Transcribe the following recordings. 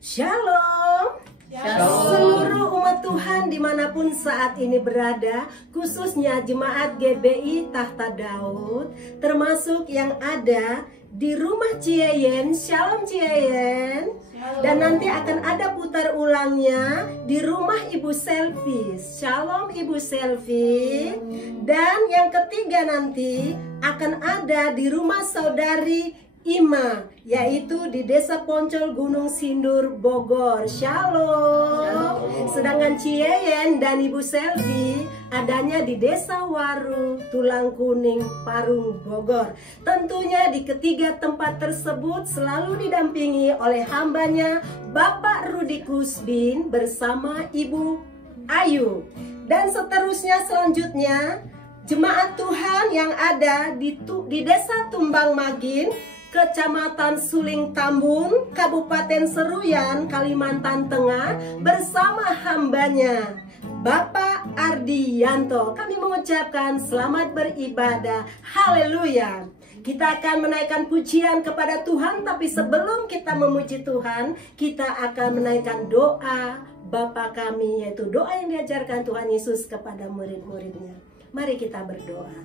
Shalom. Shalom. Seluruh umat Tuhan dimanapun saat ini berada, khususnya jemaat GBI Tahta Daud, termasuk yang ada di rumah Ciyeyen. Shalom Ciyeyen. Dan nanti akan ada putar ulangnya di rumah Ibu Selvi. Shalom Ibu Selvi. Dan yang ketiga nanti akan ada di rumah Saudari Ima, yaitu di Desa Poncol Gunung Sindur Bogor. Shalom. Sedangkan Ciyeyen dan Ibu Selvi adanya di Desa Waru, Tulang Kuning, Parung, Bogor. Tentunya di ketiga tempat tersebut selalu didampingi oleh hambanya Bapak Rudi Kusbin bersama Ibu Ayu. Dan seterusnya selanjutnya jemaat Tuhan yang ada di Desa Tumbang Magin, Kecamatan Suling Tambun, Kabupaten Seruyan, Kalimantan Tengah, bersama hambanya Bapak Ardiyanto. Kami mengucapkan selamat beribadah. Haleluya. Kita akan menaikkan pujian kepada Tuhan, tapi sebelum kita memuji Tuhan, kita akan menaikkan doa Bapa kami, yaitu doa yang diajarkan Tuhan Yesus kepada murid-muridnya. Mari kita berdoa.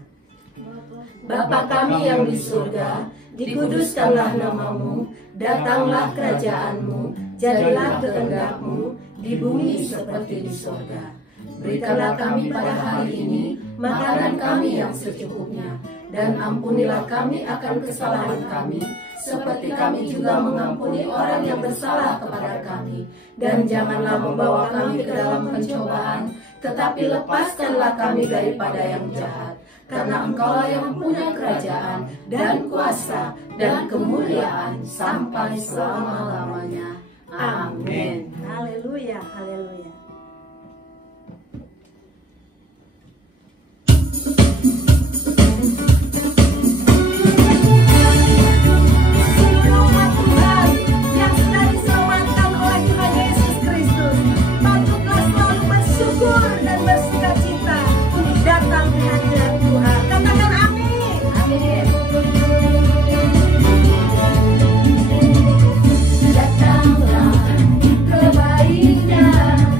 Bapa kami yang di surga, dikuduskanlah namamu, datanglah kerajaanmu, jadilah kehendak-mu di bumi seperti di surga. Berikanlah kami pada hari ini makanan kami yang secukupnya, dan ampunilah kami akan kesalahan kami, seperti kami juga mengampuni orang yang bersalah kepada kami. Dan janganlah membawa kami ke dalam pencobaan, tetapi lepaskanlah kami daripada yang jahat. Karena Engkaulah yang punya kerajaan dan kuasa dan kemuliaan sampai selama-lamanya. Amin. Haleluya, haleluya. Datanglah kebaikan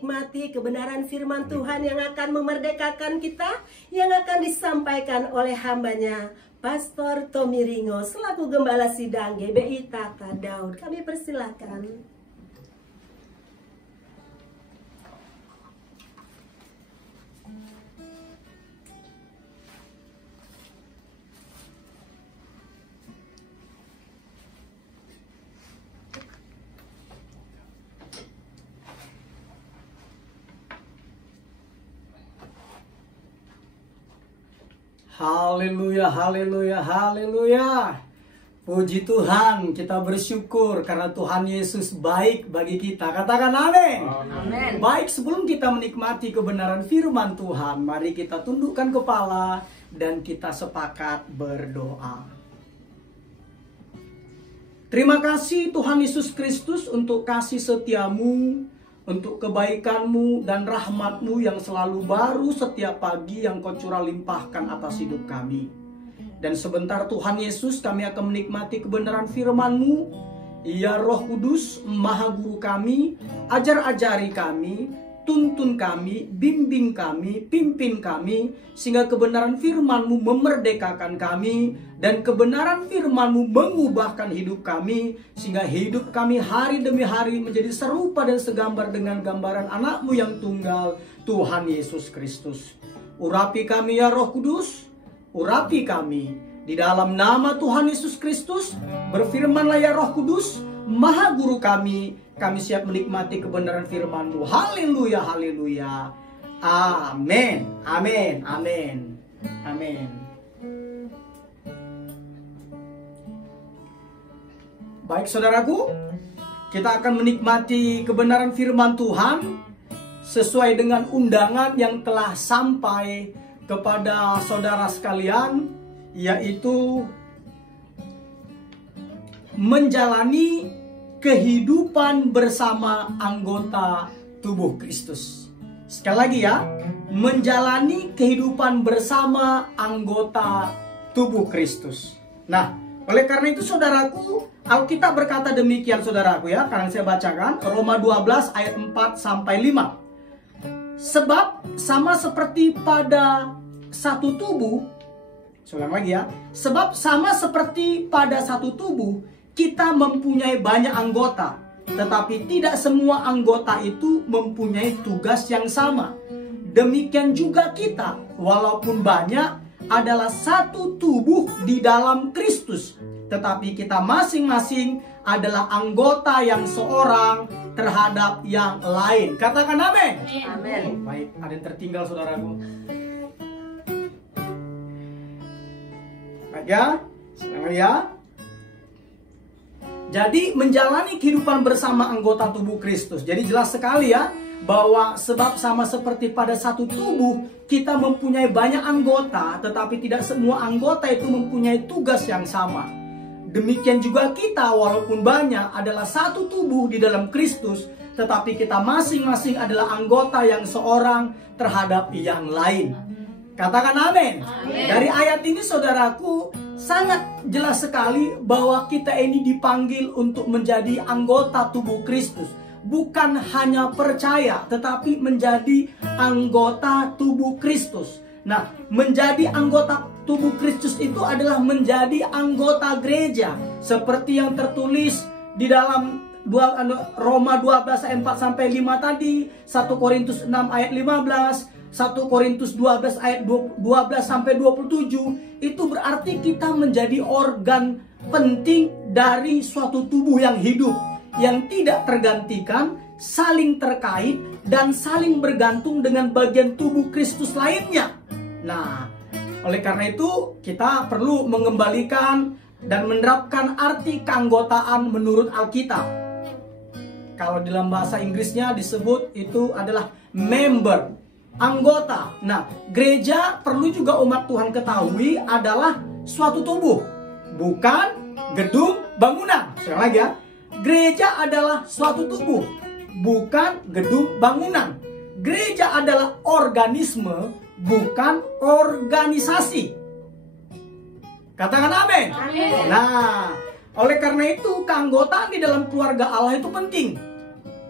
menikmati kebenaran firman Tuhan yang akan memerdekakan kita, yang akan disampaikan oleh hambanya Pastor Tommy Ringo selaku Gembala Sidang GBI Tahta Daud. Kami persilakan. Haleluya, haleluya, haleluya. Puji Tuhan, kita bersyukur karena Tuhan Yesus baik bagi kita. Katakan amin. Amin. Baik, sebelum kita menikmati kebenaran firman Tuhan, mari kita tundukkan kepala dan kita sepakat berdoa. Terima kasih Tuhan Yesus Kristus untuk kasih setiamu, untuk kebaikanmu dan rahmatmu yang selalu baru setiap pagi yang kau curah limpahkan atas hidup kami. Dan sebentar Tuhan Yesus, kami akan menikmati kebenaran firman-Mu. Ya Roh Kudus, Maha Guru kami, ajar-ajari kami, tuntun kami, bimbing kami, pimpin kami, sehingga kebenaran firman-Mu memerdekakan kami, dan kebenaran firman-Mu mengubahkan hidup kami, sehingga hidup kami hari demi hari menjadi serupa dan segambar dengan gambaran anak-Mu yang tunggal, Tuhan Yesus Kristus. Urapi kami ya Roh Kudus, urapi kami. Di dalam nama Tuhan Yesus Kristus, berfirmanlah ya Roh Kudus, Maha Guru kami siap menikmati kebenaran firman-Mu. Haleluya, haleluya. Amin, amin, amin, amin. Baik saudaraku, kita akan menikmati kebenaran firman Tuhan sesuai dengan undangan yang telah sampai kepada saudara sekalian, yaitu menjalani kehidupan bersama anggota tubuh Kristus. Sekali lagi ya, menjalani kehidupan bersama anggota tubuh Kristus. Nah, oleh karena itu saudaraku, Alkitab berkata demikian saudaraku ya, karena saya bacakan Roma 12 ayat 4 sampai 5. Sebab sama seperti pada satu tubuh, saya ulang lagi ya, sebab sama seperti pada satu tubuh, kita mempunyai banyak anggota, tetapi tidak semua anggota itu mempunyai tugas yang sama. Demikian juga kita, walaupun banyak, adalah satu tubuh di dalam Kristus, tetapi kita masing-masing adalah anggota yang seorang terhadap yang lain. Katakan amin. Amin. Baik, ada yang tertinggal saudaraku. Baik ya, selamat ya. Jadi menjalani kehidupan bersama anggota tubuh Kristus. Jadi jelas sekali ya, bahwa sebab sama seperti pada satu tubuh, kita mempunyai banyak anggota, tetapi tidak semua anggota itu mempunyai tugas yang sama. Demikian juga kita, walaupun banyak, adalah satu tubuh di dalam Kristus, tetapi kita masing-masing adalah anggota yang seorang terhadap yang lain. Katakan amin. Dari ayat ini saudaraku, sangat jelas sekali bahwa kita ini dipanggil untuk menjadi anggota tubuh Kristus. Bukan hanya percaya, tetapi menjadi anggota tubuh Kristus. Nah, menjadi anggota tubuh Kristus itu adalah menjadi anggota gereja. Seperti yang tertulis di dalam Roma 12 ayat 4 sampai 5 tadi, 1 Korintus 6 ayat 15, 1 Korintus 12 ayat 12 sampai 27. Itu berarti kita menjadi organ penting dari suatu tubuh yang hidup, yang tidak tergantikan, saling terkait, dan saling bergantung dengan bagian tubuh Kristus lainnya. Nah, oleh karena itu kita perlu mengembalikan dan menerapkan arti keanggotaan menurut Alkitab. Kalau dalam bahasa Inggrisnya disebut itu adalah member, anggota. Nah, gereja perlu juga umat Tuhan ketahui adalah suatu tubuh, bukan gedung bangunan. Sekali lagi ya, gereja adalah suatu tubuh, bukan gedung bangunan. Gereja adalah organisme, bukan organisasi. Katakan amin. Nah, oleh karena itu keanggotaan di dalam keluarga Allah itu penting.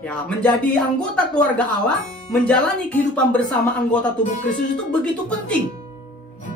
Ya, menjadi anggota keluarga Allah, menjalani kehidupan bersama anggota tubuh Kristus itu begitu penting.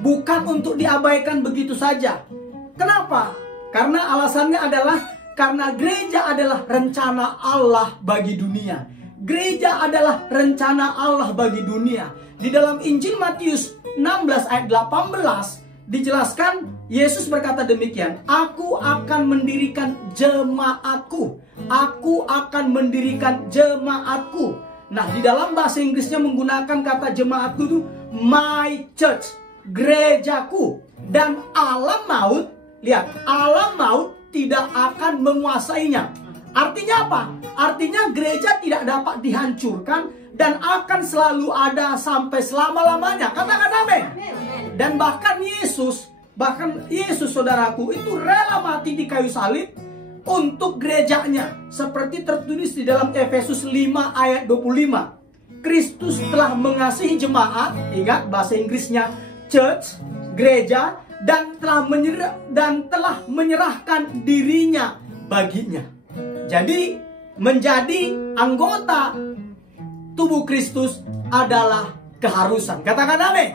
Bukan untuk diabaikan begitu saja. Kenapa? Karena alasannya adalah karena gereja adalah rencana Allah bagi dunia. Gereja adalah rencana Allah bagi dunia. Di dalam Injil Matius 16 ayat 18 dijelaskan, Yesus berkata demikian, "Aku akan mendirikan jemaatku. Aku akan mendirikan jemaatku." Nah, di dalam bahasa Inggrisnya menggunakan kata jemaatku itu my church, gerejaku. Dan alam maut, lihat, alam maut tidak akan menguasainya. Artinya apa? Artinya gereja tidak dapat dihancurkan dan akan selalu ada sampai selama-lamanya. Katakan amin. Dan bahkan Yesus saudaraku, itu rela mati di kayu salib untuk gerejanya. Seperti tertulis di dalam Efesus 5 ayat 25. Kristus telah mengasihi jemaat, ingat bahasa Inggrisnya church, gereja, dan telah menyerahkan dirinya baginya. Jadi menjadi anggota tubuh Kristus adalah keharusan. Katakan amin.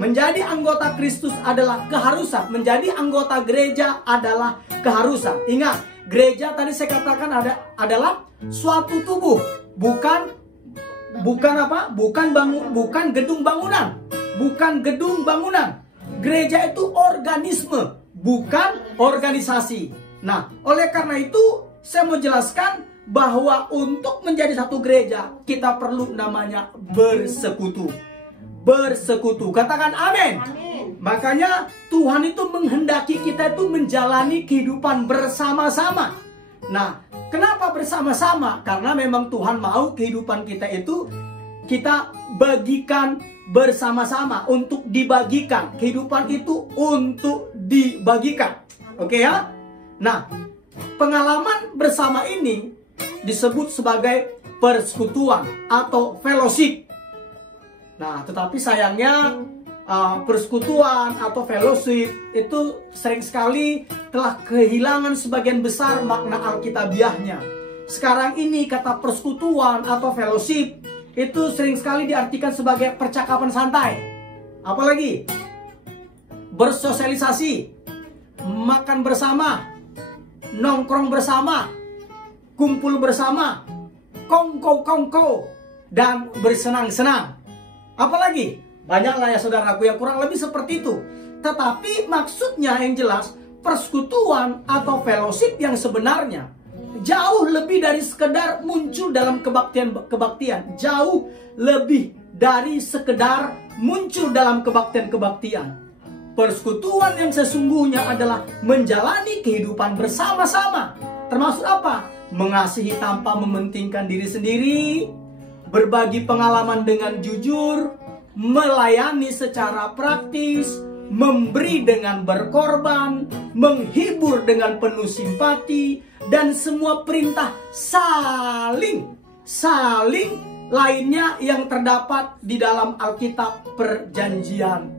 Menjadi anggota Kristus adalah keharusan. Menjadi anggota gereja adalah keharusan. Ingat, gereja tadi saya katakan adalah suatu tubuh, bukan gedung bangunan. Bukan gedung bangunan. Gereja itu organisme, bukan organisasi. Nah, oleh karena itu saya mau jelaskan bahwa untuk menjadi satu gereja kita perlu namanya bersekutu. Bersekutu. Katakan amin. Makanya Tuhan itu menghendaki kita itu menjalani kehidupan bersama-sama. Nah, kenapa bersama-sama? Karena memang Tuhan mau kehidupan kita itu kita bagikan bersama-sama, untuk dibagikan. Kehidupan itu untuk dibagikan. Oke ya? Nah, pengalaman bersama ini disebut sebagai persekutuan atau fellowship. Nah, tetapi sayangnya persekutuan atau fellowship itu sering sekali telah kehilangan sebagian besar makna alkitabiahnya. Sekarang ini kata persekutuan atau fellowship itu sering sekali diartikan sebagai percakapan santai. Apalagi bersosialisasi, makan bersama, nongkrong bersama, kumpul bersama, kongko, dan bersenang-senang. Apalagi banyaklah ya saudaraku yang kurang lebih seperti itu. Tetapi maksudnya yang jelas, persekutuan atau fellowship yang sebenarnya jauh lebih dari sekedar muncul dalam kebaktian. Jauh lebih dari sekedar muncul dalam kebaktian. Persekutuan yang sesungguhnya adalah menjalani kehidupan bersama-sama. Termasuk apa? Mengasihi tanpa mementingkan diri sendiri, berbagi pengalaman dengan jujur, melayani secara praktis, memberi dengan berkorban, menghibur dengan penuh simpati, dan semua perintah saling lainnya yang terdapat di dalam Alkitab Perjanjian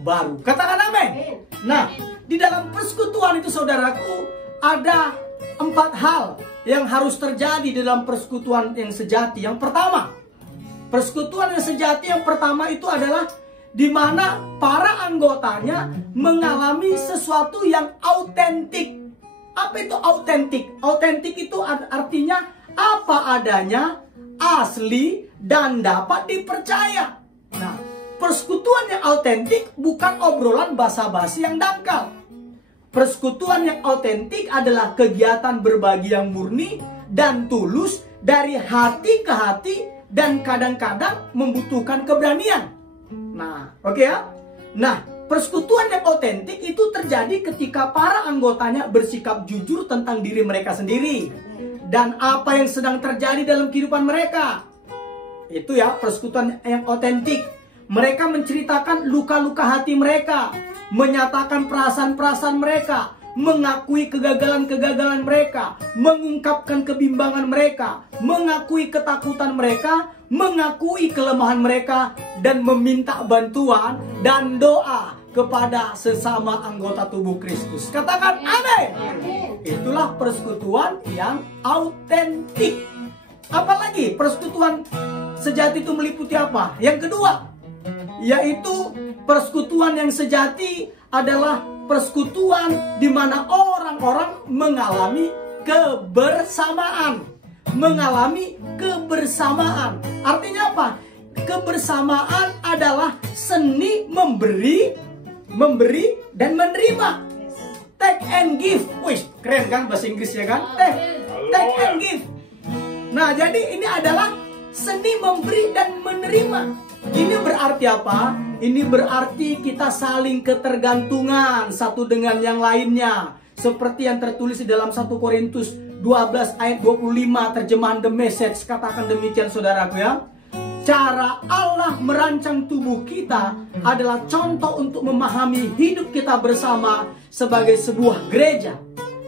Baru. Katakan amin. Nah, di dalam persekutuan itu saudaraku ada 4 hal yang harus terjadi di dalam persekutuan yang sejati. Yang pertama, persekutuan yang sejati yang pertama itu adalah di mana para anggotanya mengalami sesuatu yang autentik. Apa itu autentik? Autentik itu artinya apa adanya, asli, dan dapat dipercaya. Nah, persekutuan yang autentik bukan obrolan basa-basi yang dangkal. Persekutuan yang autentik adalah kegiatan berbagi yang murni dan tulus dari hati ke hati dan kadang-kadang membutuhkan keberanian. Nah, oke ya? Nah, persekutuan yang otentik itu terjadi ketika para anggotanya bersikap jujur tentang diri mereka sendiri dan apa yang sedang terjadi dalam kehidupan mereka. Itu ya persekutuan yang otentik. Mereka menceritakan luka-luka hati mereka, menyatakan perasaan-perasaan mereka, mengakui kegagalan-kegagalan mereka, mengungkapkan kebimbangan mereka, mengakui ketakutan mereka, mengakui kelemahan mereka, dan meminta bantuan dan doa kepada sesama anggota tubuh Kristus. Katakan amin. Itulah persekutuan yang autentik. Apalagi persekutuan sejati itu meliputi apa? Yang kedua, yaitu persekutuan yang sejati adalah persekutuan di mana orang-orang mengalami kebersamaan. Mengalami kebersamaan. Artinya apa? Kebersamaan adalah seni memberi dan menerima. Take and give. Wih, keren kan bahasa Inggrisnya kan? Take and give. Nah, jadi ini adalah seni memberi dan menerima. Ini berarti apa? Ini berarti kita saling ketergantungan satu dengan yang lainnya. Seperti yang tertulis di dalam 1 Korintus 12 ayat 25 terjemahan The Message. Katakan demikian saudaraku ya. Cara Allah merancang tubuh kita adalah contoh untuk memahami hidup kita bersama sebagai sebuah gereja.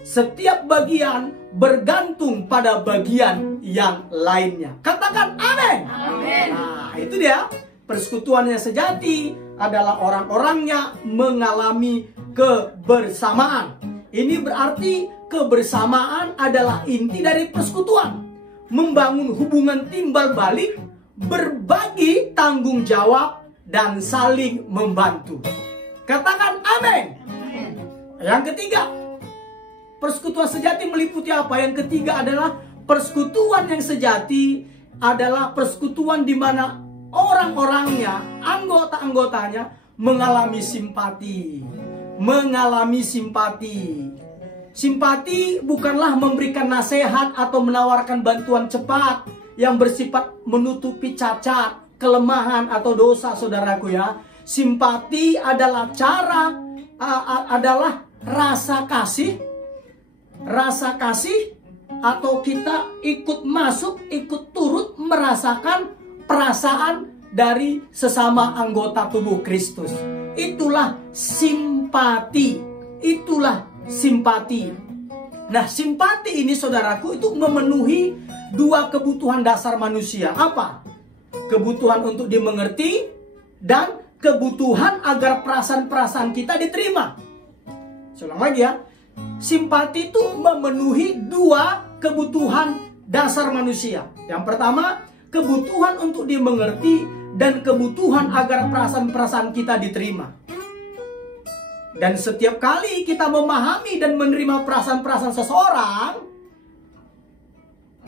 Setiap bagian bergantung pada bagian yang lainnya. Katakan amin. Amin. Nah, itu dia. Persekutuan yang sejati adalah orang-orangnya mengalami kebersamaan. Ini berarti kebersamaan adalah inti dari persekutuan. Membangun hubungan timbal balik, berbagi tanggung jawab, dan saling membantu. Katakan amin. Yang ketiga, persekutuan sejati meliputi apa? Yang ketiga adalah persekutuan yang sejati adalah persekutuan di mana orang-orangnya, anggota-anggotanya mengalami simpati. Mengalami simpati. Simpati bukanlah memberikan nasihat atau menawarkan bantuan cepat yang bersifat menutupi cacat, kelemahan atau dosa saudaraku ya. Simpati adalah adalah rasa kasih atau kita ikut masuk, ikut turut merasakan perasaan dari sesama anggota tubuh Kristus. Itulah simpati. Itulah simpati. Nah, simpati ini saudaraku itu memenuhi dua kebutuhan dasar manusia. Apa? Kebutuhan untuk dimengerti dan kebutuhan agar perasaan-perasaan kita diterima. Ulang lagi ya. Simpati itu memenuhi dua kebutuhan dasar manusia. Yang pertama, kebutuhan untuk dimengerti dan kebutuhan agar perasaan-perasaan kita diterima. Dan setiap kali kita memahami dan menerima perasaan-perasaan seseorang,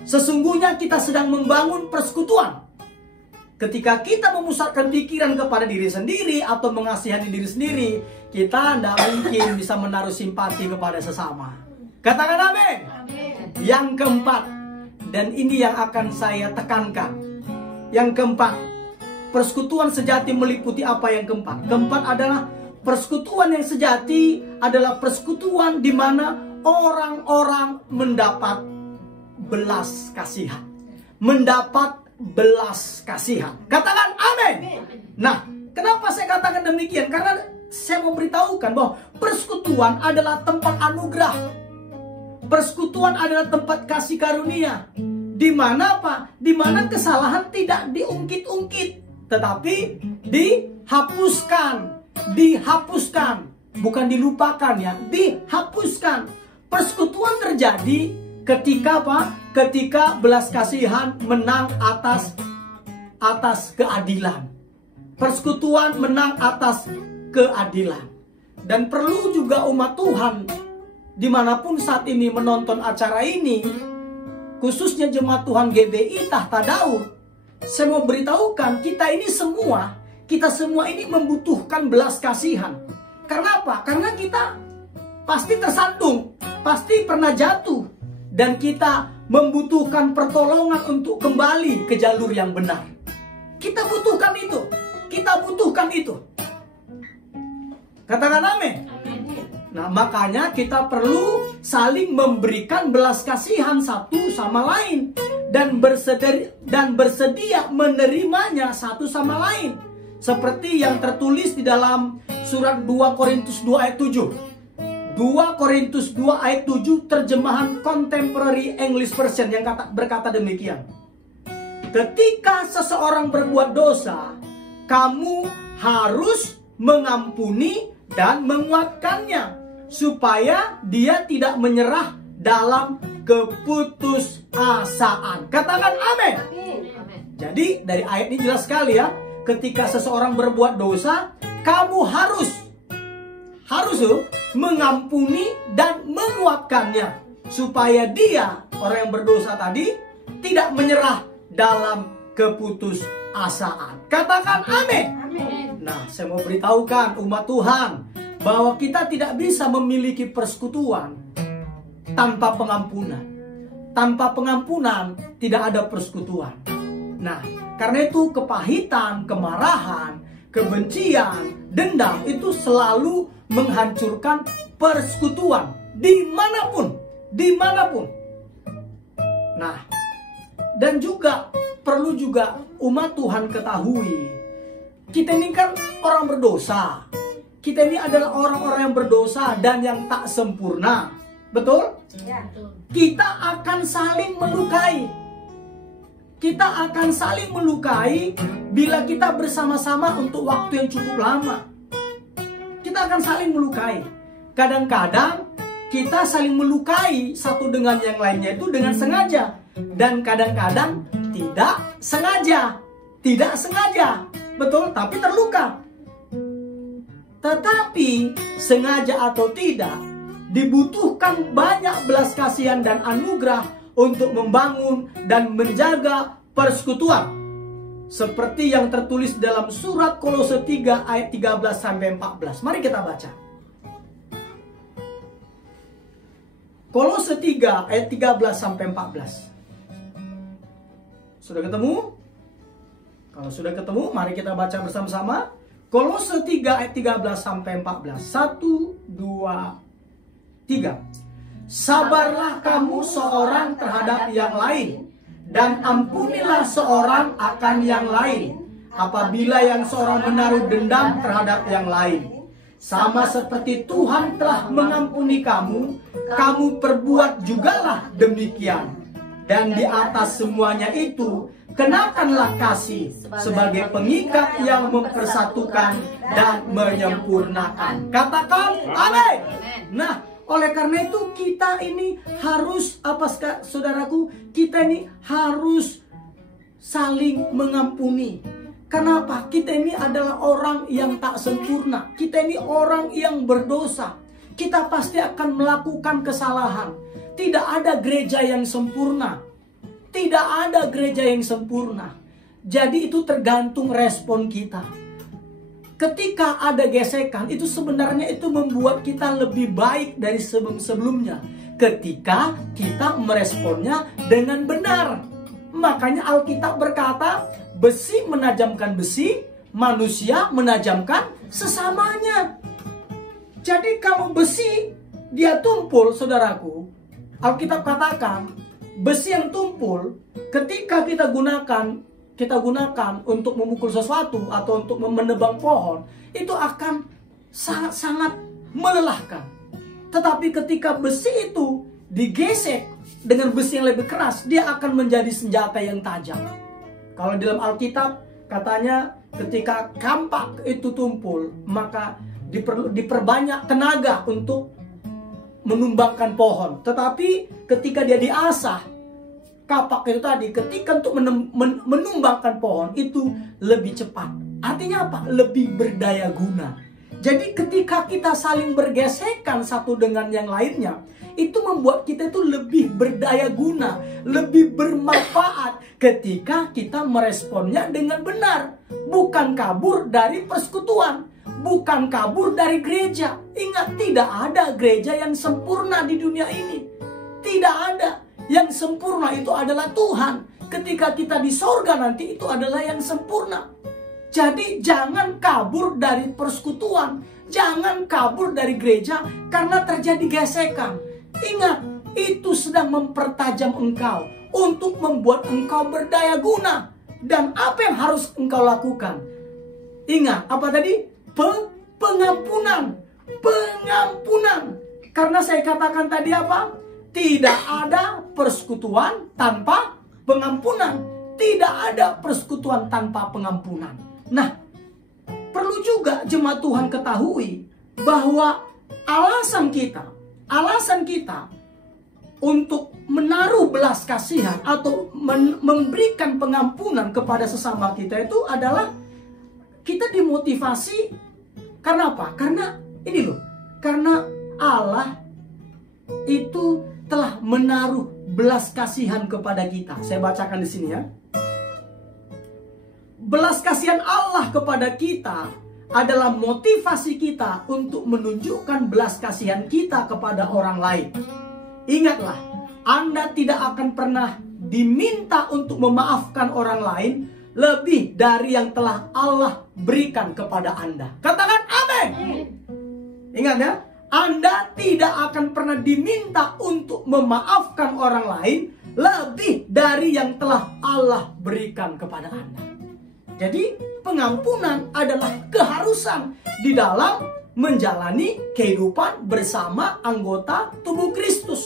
sesungguhnya kita sedang membangun persekutuan. Ketika kita memusatkan pikiran kepada diri sendiri atau mengasihani diri sendiri, kita tidak mungkin bisa menaruh simpati kepada sesama. Katakan amin. Yang keempat, dan ini yang akan saya tekankan. Yang keempat, persekutuan sejati meliputi apa yang keempat? Keempat adalah persekutuan yang sejati adalah persekutuan di mana orang-orang mendapat belas kasihan. Mendapat belas kasihan. Katakan amin. Nah, kenapa saya katakan demikian? Karena saya mau beritahukan bahwa persekutuan adalah tempat anugerah. Persekutuan adalah tempat kasih karunia. Di mana apa? Di mana kesalahan tidak diungkit-ungkit, tetapi dihapuskan. Dihapuskan, bukan dilupakan ya, dihapuskan. Persekutuan terjadi ketika apa? Ketika belas kasihan menang atas keadilan. Persekutuan menang atas keadilan. Dan perlu juga umat Tuhan dimanapun saat ini menonton acara ini, khususnya jemaat Tuhan GBI Tahta Daud, saya mau beritahukan kita semua ini membutuhkan belas kasihan. Karena apa? Karena kita pasti tersandung, pasti pernah jatuh, dan kita membutuhkan pertolongan untuk kembali ke jalur yang benar. Kita butuhkan itu. Kita butuhkan itu. Katakan amin. Nah, makanya kita perlu saling memberikan belas kasihan satu sama lain dan bersedia menerimanya satu sama lain. Seperti yang tertulis di dalam surat 2 Korintus 2 ayat 7. 2 Korintus 2 ayat 7 terjemahan Contemporary English Version yang berkata demikian. Ketika seseorang berbuat dosa, kamu harus mengampuni dan menguatkannya, supaya dia tidak menyerah dalam keputusasaan. Katakan amin. Jadi dari ayat ini jelas sekali ya, ketika seseorang berbuat dosa, kamu harus mengampuni dan menguatkannya, supaya dia, orang yang berdosa tadi, tidak menyerah dalam keputusasaan. Katakan amin. Nah, saya mau beritahukan umat Tuhan bahwa kita tidak bisa memiliki persekutuan tanpa pengampunan. Tanpa pengampunan tidak ada persekutuan. Nah, karena itu kepahitan, kemarahan, kebencian, dendam itu selalu menghancurkan persekutuan dimanapun. Nah, dan juga perlu juga umat Tuhan ketahui, kita ini kan orang berdosa. Kita ini adalah orang-orang yang berdosa dan yang tak sempurna. Betul? Ya. Kita akan saling melukai. Kita akan saling melukai bila kita bersama-sama untuk waktu yang cukup lama. Kita akan saling melukai. Kadang-kadang kita saling melukai satu dengan yang lainnya itu dengan sengaja. Dan kadang-kadang tidak sengaja. Betul, tapi terluka. Tetapi sengaja atau tidak, dibutuhkan banyak belas kasihan dan anugerah untuk membangun dan menjaga persekutuan. Seperti yang tertulis dalam surat Kolose 3 ayat 13-14. Mari kita baca. Kolose 3 ayat 13-14. Sudah ketemu? Kalau sudah ketemu, mari kita baca bersama-sama. Kolose 3 ayat 13-14. 1, 2, 3. Sabarlah kamu seorang terhadap yang lain, dan ampunilah seorang akan yang lain, apabila yang seorang menaruh dendam terhadap yang lain. Sama seperti Tuhan telah mengampuni kamu, kamu perbuat jugalah demikian. Dan di atas semuanya itu, kenakanlah kasih sebagai pengikat yang mempersatukan dan menyempurnakan. Katakan amin. Nah, oleh karena itu kita ini harus, saudaraku, kita ini harus saling mengampuni. Kenapa? Kita ini adalah orang yang tak sempurna. Kita ini orang yang berdosa. Kita pasti akan melakukan kesalahan. Tidak ada gereja yang sempurna. Tidak ada gereja yang sempurna. Jadi itu tergantung respon kita. Ketika ada gesekan, itu sebenarnya itu membuat kita lebih baik dari sebelum-sebelumnya. Ketika kita meresponnya dengan benar. Makanya Alkitab berkata, besi menajamkan besi, manusia menajamkan sesamanya. Jadi kalau besi dia tumpul, saudaraku, Alkitab katakan, besi yang tumpul, ketika kita gunakan untuk memukul sesuatu atau untuk menebang pohon, itu akan sangat melelahkan. Tetapi ketika besi itu digesek dengan besi yang lebih keras, dia akan menjadi senjata yang tajam. Kalau dalam Alkitab katanya ketika kampak itu tumpul, maka diperbanyak tenaga untuk menumbangkan pohon. Tetapi ketika dia diasah, kapak itu tadi, ketika untuk menumbangkan pohon itu lebih cepat. Artinya apa? Lebih berdaya guna. Jadi ketika kita saling bergesekan satu dengan yang lainnya, itu membuat kita itu lebih berdaya guna, lebih bermanfaat ketika kita meresponnya dengan benar. Bukan kabur dari persekutuan, bukan kabur dari gereja. Ingat, tidak ada gereja yang sempurna di dunia ini. Tidak ada. Yang sempurna itu adalah Tuhan. Ketika kita di sorga nanti, itu adalah yang sempurna. Jadi jangan kabur dari persekutuan, jangan kabur dari gereja karena terjadi gesekan. Ingat, itu sedang mempertajam engkau untuk membuat engkau berdaya guna. Dan apa yang harus engkau lakukan? Ingat, apa tadi? Pengampunan. Karena saya katakan tadi apa? Tidak ada persekutuan tanpa pengampunan. Tidak ada persekutuan tanpa pengampunan. Nah, perlu juga jemaat Tuhan ketahui bahwa alasan kita untuk menaruh belas kasihan atau memberikan pengampunan kepada sesama kita itu adalah kita dimotivasi karena apa? Karena ini loh, karena Allah itu telah menaruh belas kasihan kepada kita. Saya bacakan di sini ya. Belas kasihan Allah kepada kita adalah motivasi kita untuk menunjukkan belas kasihan kita kepada orang lain. Ingatlah, Anda tidak akan pernah diminta untuk memaafkan orang lain lebih dari yang telah Allah berikan kepada Anda. Katakan amin. Ingat ya, Anda tidak akan pernah diminta untuk memaafkan orang lain lebih dari yang telah Allah berikan kepada Anda. Jadi pengampunan adalah keharusan di dalam menjalani kehidupan bersama anggota tubuh Kristus.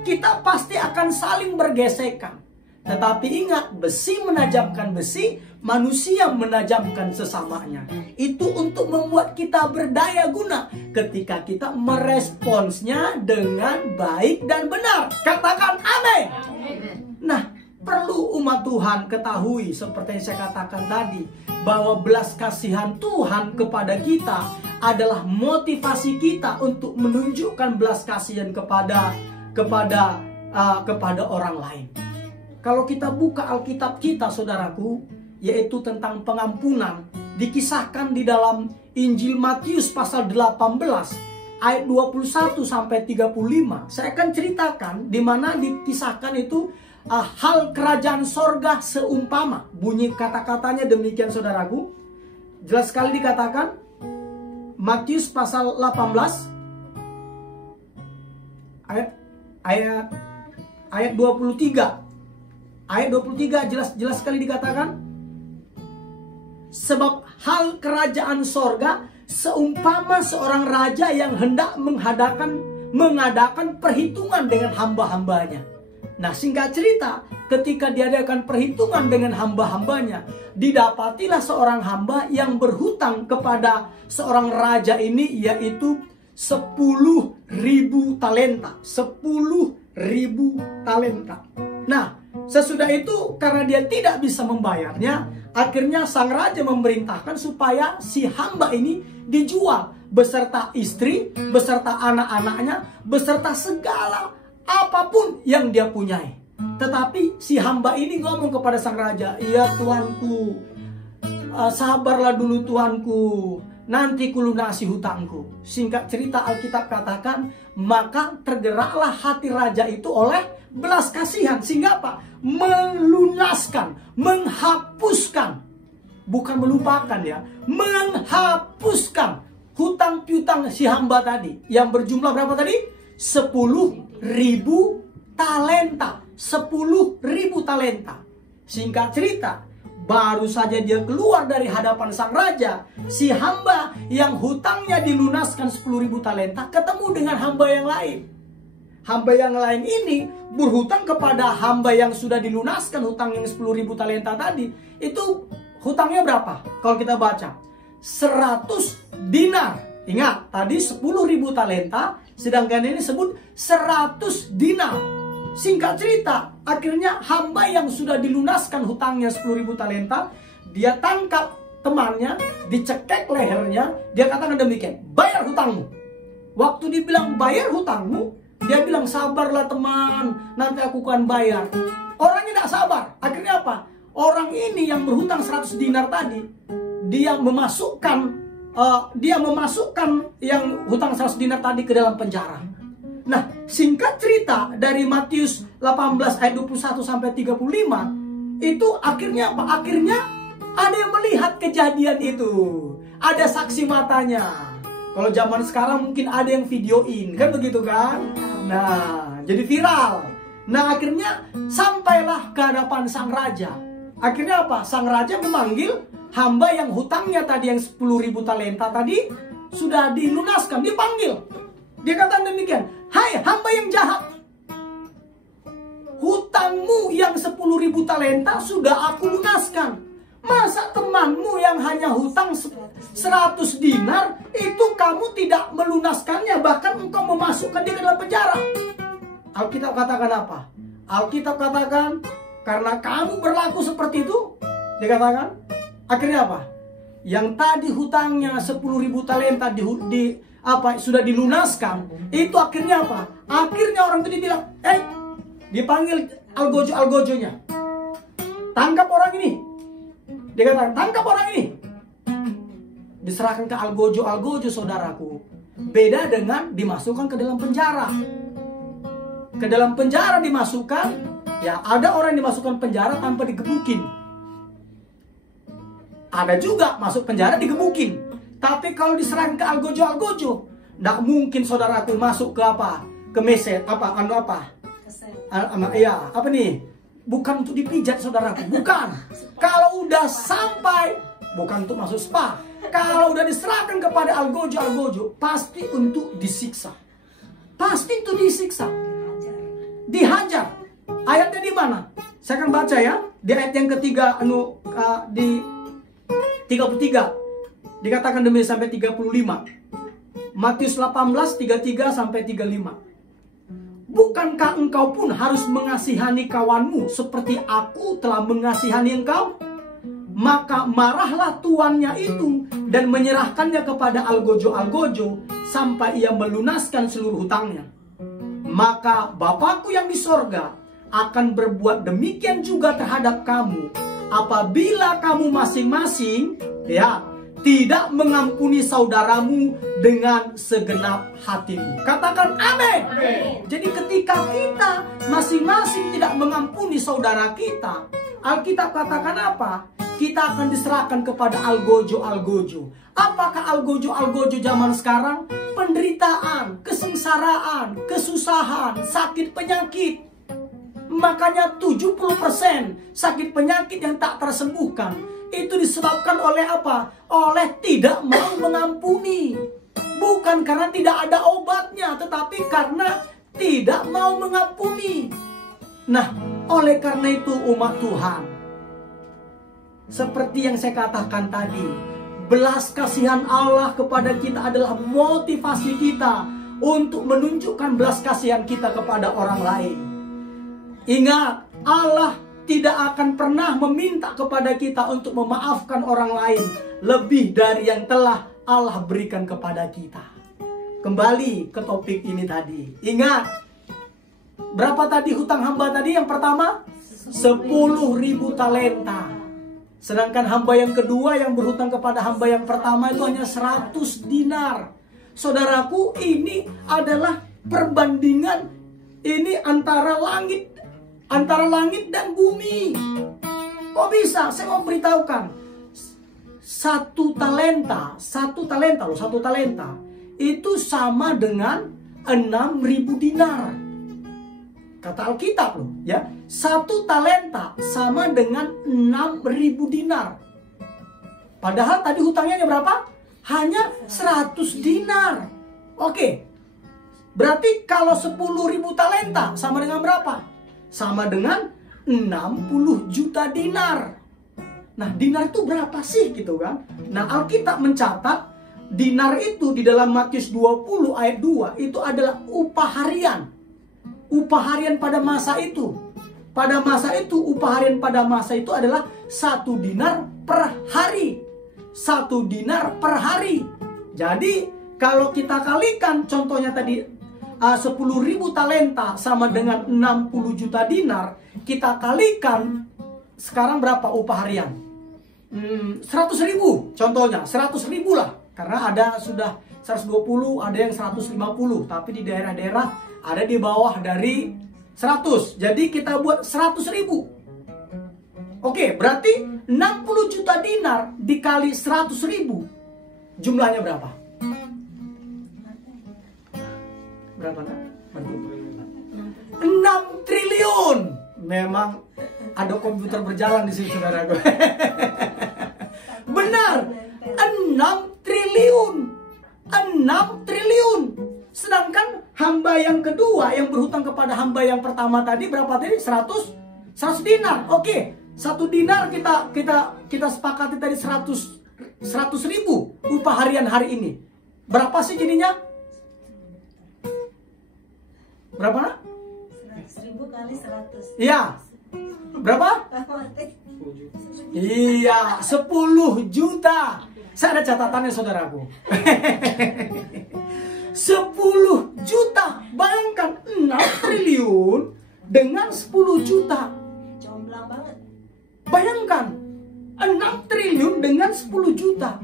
Kita pasti akan saling bergesekan. Tetapi ingat, besi menajamkan besi, manusia menajamkan sesamanya. Itu untuk membuat kita berdaya guna ketika kita meresponsnya dengan baik dan benar. Katakan amin. Nah, perlu umat Tuhan ketahui seperti yang saya katakan tadi, bahwa belas kasihan Tuhan kepada kita adalah motivasi kita untuk menunjukkan belas kasihan kepada orang lain. Kalau kita buka Alkitab kita, saudaraku, yaitu tentang pengampunan, dikisahkan di dalam Injil Matius pasal 18 ayat 21 sampai 35. Saya akan ceritakan di mana dikisahkan itu hal kerajaan sorga seumpama. Bunyi kata-katanya demikian, saudaraku. Jelas sekali dikatakan, Matius pasal 18 ayat 23. Ayat 23 jelas sekali dikatakan, sebab hal kerajaan sorga seumpama seorang raja yang hendak mengadakan perhitungan dengan hamba-hambanya. Nah, singkat cerita, ketika diadakan perhitungan dengan hamba-hambanya, didapatilah seorang hamba yang berhutang kepada seorang raja ini, yaitu 10.000 talenta. 10.000 talenta. Nah, sesudah itu karena dia tidak bisa membayarnya, akhirnya sang raja memerintahkan supaya si hamba ini dijual beserta istri, beserta anak-anaknya, beserta segala apapun yang dia punyai. Tetapi si hamba ini ngomong kepada sang raja, "Iya tuanku, sabarlah dulu tuanku, nanti kulunasi hutangku." Singkat cerita Alkitab katakan, maka tergeraklah hati raja itu oleh belas kasihan. Sehingga apa? Melunaskan, menghapuskan, bukan melupakan ya, menghapuskan hutang piutang si hamba tadi. Yang berjumlah berapa tadi? 10.000 talenta. 10.000 talenta. Singkat cerita, baru saja dia keluar dari hadapan sang raja, si hamba yang hutangnya dilunaskan 10.000 talenta ketemu dengan hamba yang lain. Hamba yang lain ini berhutang kepada hamba yang sudah dilunaskan hutang yang 10.000 talenta tadi. Itu hutangnya berapa? Kalau kita baca 100 dinar. Ingat, tadi 10.000 talenta, sedangkan ini sebut 100 dinar. Singkat cerita, akhirnya hamba yang sudah dilunaskan hutangnya 10.000 talenta, dia tangkap temannya, dicekek lehernya, dia katakan demikian, "Bayar hutangmu." Waktu dibilang bayar hutangmu, dia bilang, "Sabarlah teman, nanti aku akan bayar." Orangnya tidak sabar. Akhirnya apa? Orang ini yang berhutang 100 dinar tadi, dia memasukkan yang hutang 100 dinar tadi ke dalam penjara. Nah, singkat cerita dari Matius 18 ayat 21 sampai 35, itu akhirnya apa? Akhirnya ada yang melihat kejadian itu. Ada saksi matanya. Kalau zaman sekarang mungkin ada yang videoin, kan begitu kan? Nah, jadi viral. Nah, akhirnya sampailah ke hadapan sang raja. Akhirnya apa? Sang raja memanggil hamba yang hutangnya tadi yang 10.000 talenta tadi sudah dilunaskan, dipanggil. Dia katakan demikian, "Hai hamba yang jahat, hutangmu yang 10.000 talenta sudah aku lunaskan. Masa temanmu yang hanya hutang 100 dinar itu kamu tidak melunaskannya, bahkan engkau memasukkan dia ke dalam penjara? Alkitab katakan apa? Alkitab katakan karena kamu berlaku seperti itu, dikatakan akhirnya apa? Yang tadi hutangnya 10.000 talenta sudah dilunaskan, itu akhirnya apa? Akhirnya orang itu dibilang, dipanggil algojo-algojonya. Tangkap orang ini. Dikatakan, tangkap orang ini. Diserahkan ke algojo-algojo, saudaraku. Beda dengan dimasukkan ke dalam penjara. Ke dalam penjara dimasukkan, ya ada orang yang dimasukkan penjara tanpa digebukin. Ada juga masuk penjara digebukin. Tapi kalau diserahkan ke algojo-algojo, tidak mungkin saudaraku masuk ke apa? Ke meset, apa nih? Bukan untuk dipijat saudaraku, bukan. Kalau udah sampai, bukan untuk masuk spa. Kalau udah diserahkan kepada algojo-algojo, pasti untuk disiksa. Pasti untuk disiksa. Dihajar. Ayatnya di mana? Saya akan baca ya. Di ayat yang ketiga, di 33. Dikatakan demikian sampai 35. Matius 18, 33 sampai 35. Bukankah engkau pun harus mengasihani kawanmu seperti aku telah mengasihani engkau? Maka marahlah tuannya itu dan menyerahkannya kepada algojo-algojo sampai ia melunaskan seluruh hutangnya. Maka Bapakku yang di sorga akan berbuat demikian juga terhadap kamu apabila kamu masing-masing tidak mengampuni saudaramu dengan segenap hatimu. Katakan amin. Jadi ketika kita masing-masing tidak mengampuni saudara kita, Alkitab katakan apa? Kita akan diserahkan kepada algojo-algojo. Apakah algojo-algojo zaman sekarang? Penderitaan, kesengsaraan, kesusahan, sakit penyakit. Makanya 70% sakit penyakit yang tak tersembuhkan itu disebabkan oleh apa? Oleh tidak mau mengampuni. Bukan karena tidak ada obatnya, tetapi karena tidak mau mengampuni. Nah, oleh karena itu umat Tuhan, seperti yang saya katakan tadi, belas kasihan Allah kepada kita adalah motivasi kita untuk menunjukkan belas kasihan kita kepada orang lain. Ingat, Allah tidak akan pernah meminta kepada kita untuk memaafkan orang lain lebih dari yang telah Allah berikan kepada kita. Kembali ke topik ini tadi. Ingat, berapa tadi hutang hamba tadi? Yang pertama 10.000 talenta. Sedangkan hamba yang kedua yang berhutang kepada hamba yang pertama itu hanya 100 dinar. Saudaraku, ini adalah perbandingan ini antara langit dan bumi. Kok bisa? Saya mau beritahukan. Satu talenta itu sama dengan 6.000 dinar. Kata Alkitab loh, ya. 1 talenta sama dengan 6.000 dinar. Padahal tadi hutangnya berapa? Hanya 100 dinar. Oke. Berarti kalau 10.000 talenta sama dengan berapa? Sama dengan 60 juta dinar. Nah, dinar itu berapa sih gitu kan? Nah, Alkitab mencatat dinar itu di dalam Matius 20 ayat 2 itu adalah upah harian. Upah harian pada masa itu. Pada masa itu, upah harian pada masa itu adalah 1 dinar per hari. 1 dinar per hari. Jadi, kalau kita kalikan contohnya tadi 10.000 talenta sama dengan 60 juta dinar, kita kalikan sekarang berapa upah harian? 100.000 contohnya, 100.000 lah. Karena ada sudah 120, ada yang 150, tapi di daerah-daerah ada di bawah dari 100. Jadi kita buat 100.000. Oke, berarti 60 juta dinar dikali 100.000. Jumlahnya berapa? Berapa nak? 6 triliun. Memang ada komputer berjalan di sini, saudaraku. Benar, 6 triliun. 6 triliun. Sedangkan hamba yang kedua yang berhutang kepada hamba yang pertama tadi berapa tadi? 100 dinar. Oke, 1 dinar kita sepakati tadi 100.000 upah harian hari ini. Berapa sih jadinya? Berapa nak? 1000 kali 100. Iya. Berapa? Iya, 10 juta. Saya ada catatannya saudaraku. 10 juta. Bayangkan 6 triliun dengan 10 juta. Jomblang banget. Bayangkan 6 triliun dengan 10 juta.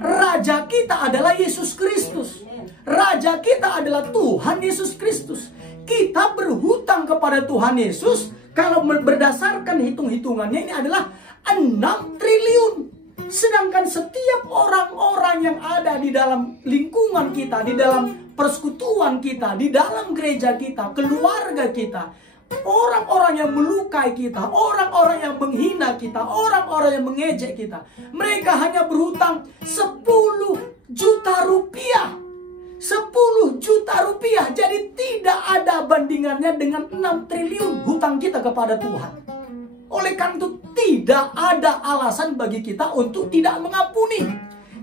Raja kita adalah Yesus Kristus. Raja kita adalah Tuhan Yesus Kristus. Kita berhutang kepada Tuhan Yesus. Kalau berdasarkan hitung-hitungannya ini adalah 6 triliun. Sedangkan setiap orang-orang yang ada di dalam lingkungan kita, di dalam persekutuan kita, di dalam gereja kita, keluarga kita, orang-orang yang melukai kita, orang-orang yang menghina kita, orang-orang yang mengejek kita, mereka hanya berhutang 10 juta rupiah. 10 juta rupiah. Jadi tidak ada bandingannya dengan 6 triliun hutang kita kepada Tuhan. Oleh karena itu tidak ada alasan bagi kita untuk tidak mengampuni.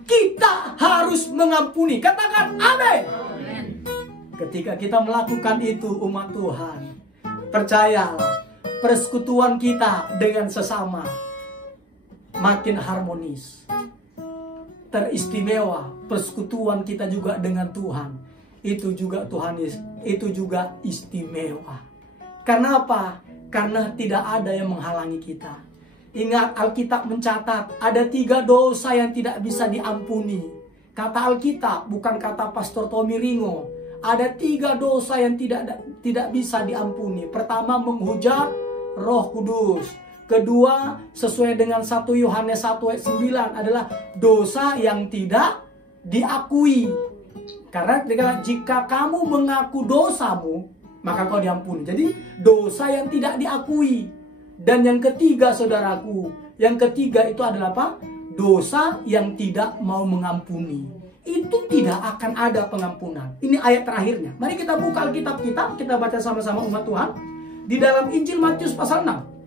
Kita harus mengampuni. Katakan amin. Ketika kita melakukan itu umat Tuhan, percayalah persekutuan kita dengan sesama makin harmonis. Teristimewa persekutuan kita juga dengan Tuhan. Itu juga istimewa. Karena apa? Karena tidak ada yang menghalangi kita. Ingat, Alkitab mencatat ada 3 dosa yang tidak bisa diampuni. Kata Alkitab, bukan kata Pastor Tommy Ringo. Ada 3 dosa yang tidak bisa diampuni. Pertama, menghujat Roh Kudus. Kedua, sesuai dengan 1 Yohanes 1 ayat 9 adalah dosa yang tidak diakui. Karena jika kamu mengaku dosamu, maka kau diampuni. Jadi dosa yang tidak diakui. Dan yang ketiga saudaraku, yang ketiga itu adalah apa? Dosa yang tidak mau mengampuni. Itu tidak akan ada pengampunan. Ini ayat terakhirnya. Mari kita buka Alkitab kita baca sama-sama umat Tuhan. Di dalam Injil Matius pasal 6.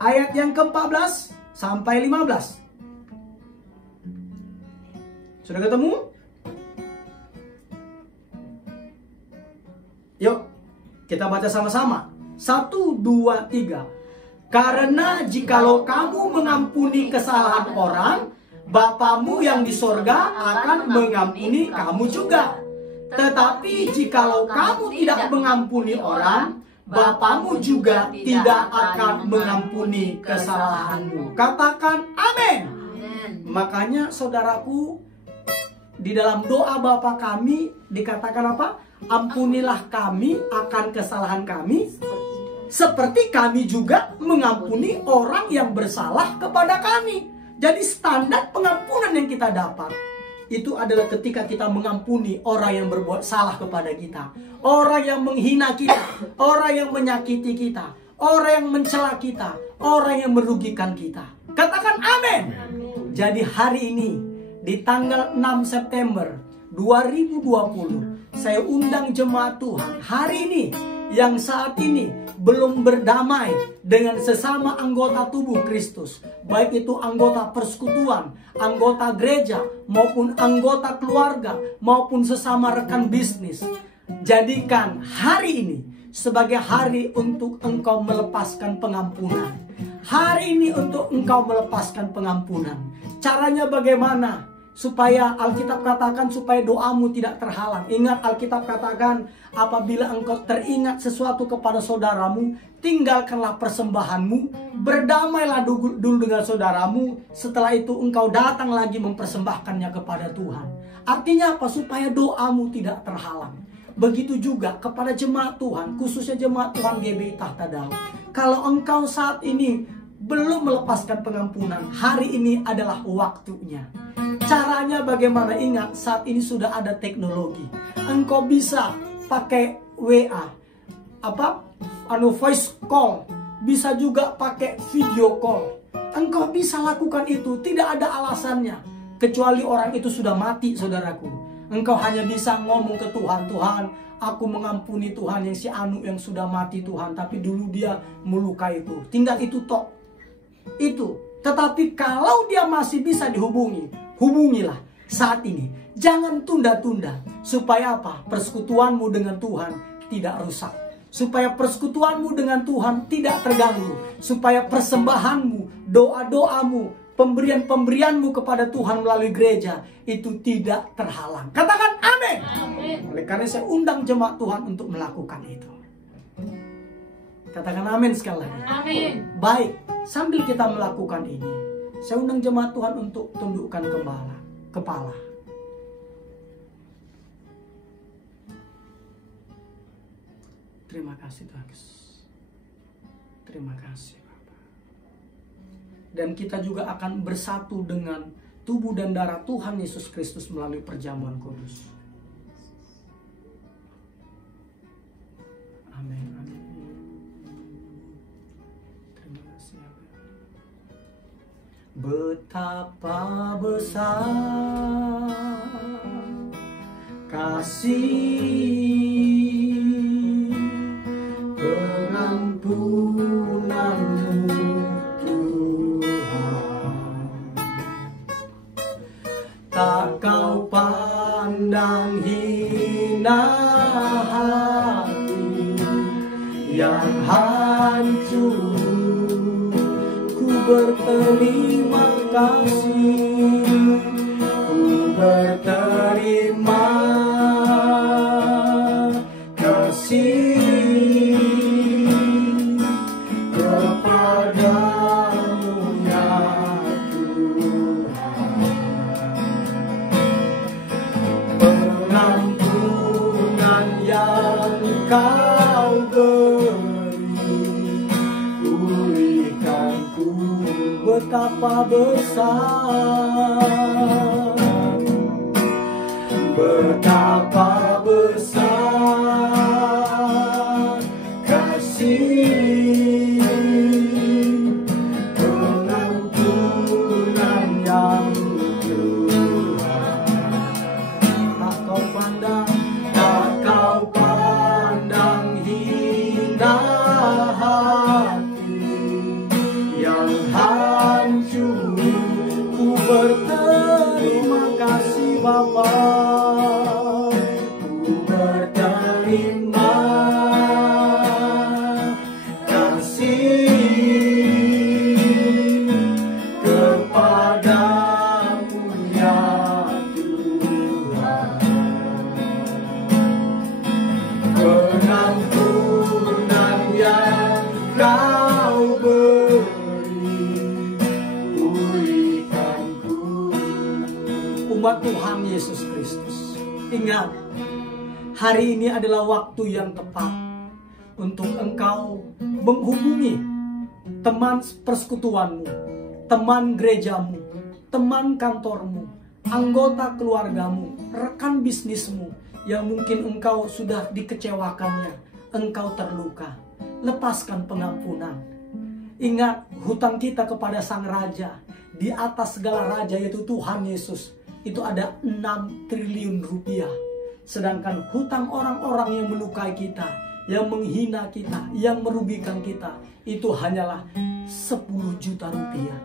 Ayat yang ke-14 sampai 15. Sudah ketemu? Yuk, kita baca sama-sama. 1, 2, 3. Karena jikalau kamu mengampuni kesalahan orang, Bapamu yang di sorga akan mengampuni kamu juga. Tetapi jikalau kamu tidak mengampuni orang, Bapamu juga tidak akan mengampuni kesalahanmu. Katakan amin. Makanya saudaraku, di dalam doa Bapa kami dikatakan apa? Ampunilah kami akan kesalahan kami, seperti kami juga mengampuni orang yang bersalah kepada kami. Jadi standar pengampunan yang kita dapat itu adalah ketika kita mengampuni orang yang berbuat salah kepada kita, orang yang menghina kita, orang yang menyakiti kita, orang yang mencela kita, orang yang merugikan kita. Katakan amin. Jadi hari ini di tanggal 6 September 2020 saya undang jemaat Tuhan hari ini yang saat ini belum berdamai dengan sesama anggota tubuh Kristus, baik itu anggota persekutuan, anggota gereja, maupun anggota keluarga, maupun sesama rekan bisnis. Jadikan hari ini sebagai hari untuk engkau melepaskan pengampunan. Hari ini untuk engkau melepaskan pengampunan. Caranya bagaimana? Supaya Alkitab katakan supaya doamu tidak terhalang. Ingat Alkitab katakan apabila engkau teringat sesuatu kepada saudaramu, tinggalkanlah persembahanmu, berdamailah dulu dengan saudaramu, setelah itu engkau datang lagi mempersembahkannya kepada Tuhan. Artinya apa? Supaya doamu tidak terhalang. Begitu juga kepada jemaat Tuhan, khususnya jemaat Tuhan GBI Tahta Daud. Kalau engkau saat ini belum melepaskan pengampunan, hari ini adalah waktunya. Caranya bagaimana? Ingat, saat ini sudah ada teknologi. Engkau bisa pakai WA, voice call, bisa juga pakai video call. Engkau bisa lakukan itu, tidak ada alasannya. Kecuali orang itu sudah mati, saudaraku. Engkau hanya bisa ngomong ke Tuhan, Tuhan, aku mengampuni Tuhan yang si Anu yang sudah mati Tuhan, tapi dulu dia melukaiku. Tinggal itu tok. Itu. Tetapi kalau dia masih bisa dihubungi, hubungilah. saat ini. Jangan tunda-tunda. Supaya apa? Persekutuanmu dengan Tuhan tidak rusak. Supaya persekutuanmu dengan Tuhan tidak terganggu. Supaya persembahanmu, doa-doamu, pemberian-pemberianmu kepada Tuhan melalui gereja itu tidak terhalang. Katakan amin. Oleh karena saya undang jemaat Tuhan untuk melakukan itu. Katakan amin sekali lagi. Amin. Baik, sambil kita melakukan ini, saya undang jemaat Tuhan untuk tundukkan kepala. Terima kasih Tuhan Yesus. Terima kasih Bapa. Dan kita juga akan bersatu dengan tubuh dan darah Tuhan Yesus Kristus melalui perjamuan kudus. Amin. Amin. Terima kasih. Betapa besar kasih pengampunanmu Tuhan, tak kau pandang hina hati yang hancur. Ku berterima kasih, ku berterima kasih kepadamu ya Tuhan. Pengampunan yang kau beri, pulihkanku. Betapa besar, betapa besar kasih pengampunan yang Tuhan. Tak kau pandang hina hati yang hancur. Ku berterima kasih Bapa, ku berterima kasih kepadamu ya Tuhan. Pengampunan yang kau beri, pulihkanku. Umat Tuhan Yesus Kristus, ingat, hari ini adalah waktu yang tepat untuk engkau menghubungi teman persekutuanmu, teman gerejamu, teman kantormu, anggota keluargamu, rekan bisnismu yang mungkin engkau sudah dikecewakannya, engkau terluka. Lepaskan pengampunan. Ingat, hutang kita kepada Sang Raja, di atas segala raja yaitu Tuhan Yesus, itu ada 6 triliun rupiah. Sedangkan hutang orang-orang yang melukai kita, yang menghina kita, yang merugikan kita, itu hanyalah 10 juta rupiah.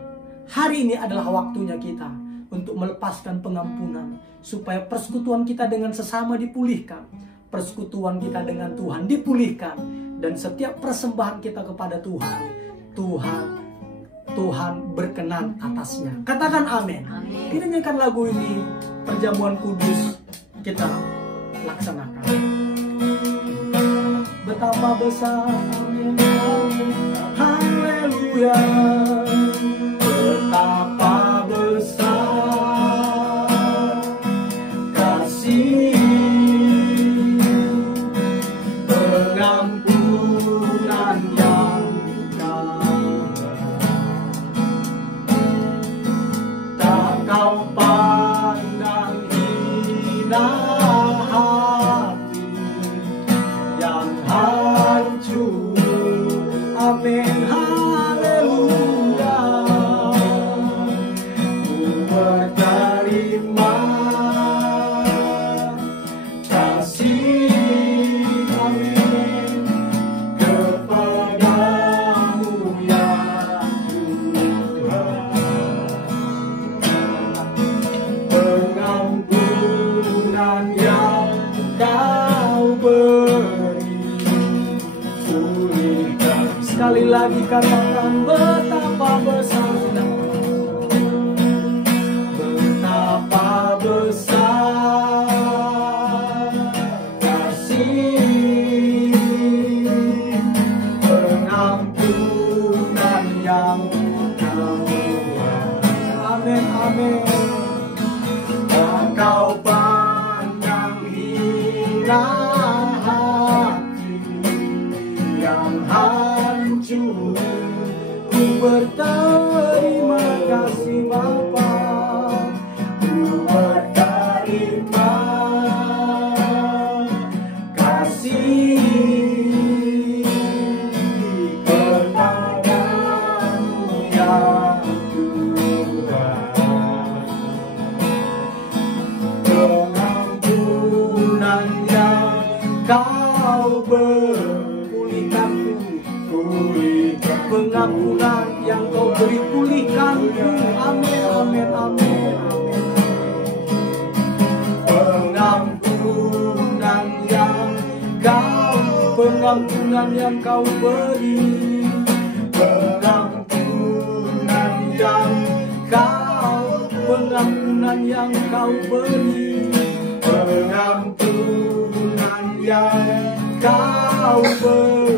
Hari ini adalah waktunya kita untuk melepaskan pengampunan, supaya persekutuan kita dengan sesama dipulihkan, persekutuan kita dengan Tuhan dipulihkan, dan setiap persembahan kita kepada Tuhan berkenan atasnya. Katakan amin. Kita nyanyikan lagu ini, perjamuan kudus kita laksanakan. Betapa besar, haleluya. Betapa besar kasih pengampunan yang tak kau pandang hina hati yang hancur. Amin, haleluya. Ku berterima kasih, amin, kepadamu ya Tuhan. lagi katakan betapa besar, betapa besar kasih pengampunan yang Kau buat. Amin, amin. Kau pandang hina hati yang hancur, ku berterima kasih Bapa, ku berterima kasih kepadamu ya Tuhan. Pengampunan yang Kau pulihkanku, pulihkan pengampunan yang Kau beri pulihkanku. Amin, amin, amin, amin. Pengampunan yang Kau beri, pengampunan yang Kau beri, pengampunan yang Kau beri,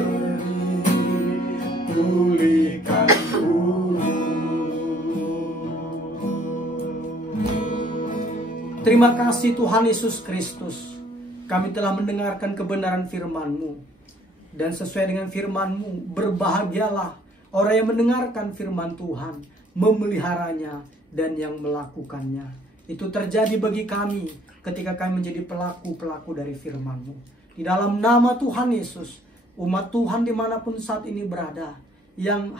pulihkanku. Terima kasih Tuhan Yesus Kristus. Kami telah mendengarkan kebenaran firman-Mu. Dan sesuai dengan firman-Mu, berbahagialah orang yang mendengarkan firman Tuhan, memeliharanya, dan yang melakukannya. Itu terjadi bagi kami ketika kami menjadi pelaku-pelaku dari firman-Mu. Di dalam nama Tuhan Yesus, umat Tuhan dimanapun saat ini berada, yang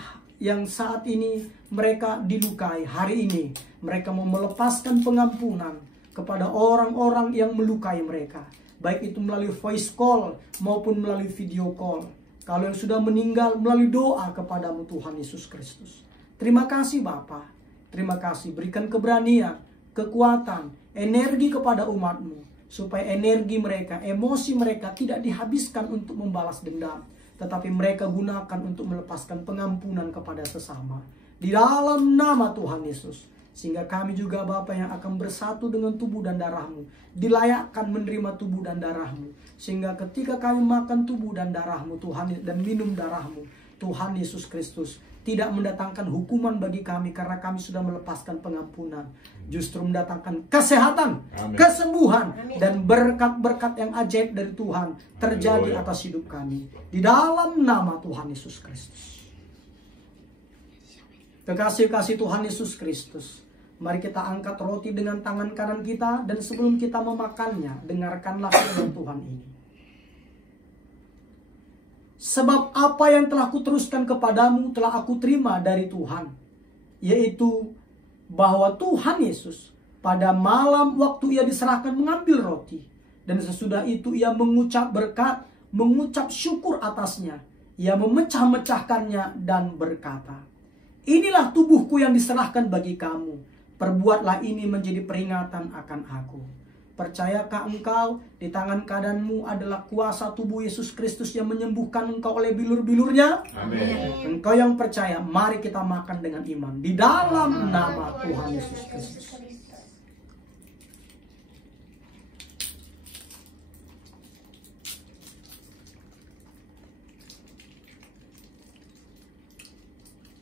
saat ini mereka dilukai, hari ini mereka mau melepaskan pengampunan kepada orang-orang yang melukai mereka, baik itu melalui voice call maupun melalui video call. Kalau yang sudah meninggal, melalui doa kepadamu Tuhan Yesus Kristus. Terima kasih Bapa, terima kasih, berikan keberanian, kekuatan, energi kepada umat-Mu, supaya energi mereka, emosi mereka tidak dihabiskan untuk membalas dendam, tetapi mereka gunakan untuk melepaskan pengampunan kepada sesama. Di dalam nama Tuhan Yesus, sehingga kami juga Bapa yang akan bersatu dengan tubuh dan darah-Mu, dilayakkan menerima tubuh dan darah-Mu, sehingga ketika kami makan tubuh dan darah-Mu Tuhan, dan minum darah-Mu, Tuhan Yesus Kristus tidak mendatangkan hukuman bagi kami karena kami sudah melepaskan pengampunan, justru mendatangkan kesehatan, amin, kesembuhan, amin, dan berkat-berkat yang ajaib dari Tuhan terjadi atas hidup kami, di dalam nama Tuhan Yesus Kristus. Kekasih-kasih Tuhan Yesus Kristus, mari kita angkat roti dengan tangan kanan kita, dan sebelum kita memakannya, dengarkanlah firman Tuhan ini. Sebab apa yang telah kuteruskan kepadamu telah aku terima dari Tuhan, yaitu bahwa Tuhan Yesus pada malam waktu ia diserahkan mengambil roti, dan sesudah itu ia mengucap berkat, mengucap syukur atasnya, ia memecah-mecahkannya dan berkata, inilah tubuhku yang diserahkan bagi kamu, perbuatlah ini menjadi peringatan akan aku. Percayakah engkau di tangan kananmu adalah kuasa tubuh Yesus Kristus yang menyembuhkan engkau oleh bilur-bilurnya? Amin. Engkau yang percaya, mari kita makan dengan iman di dalam nama Tuhan Yesus Kristus.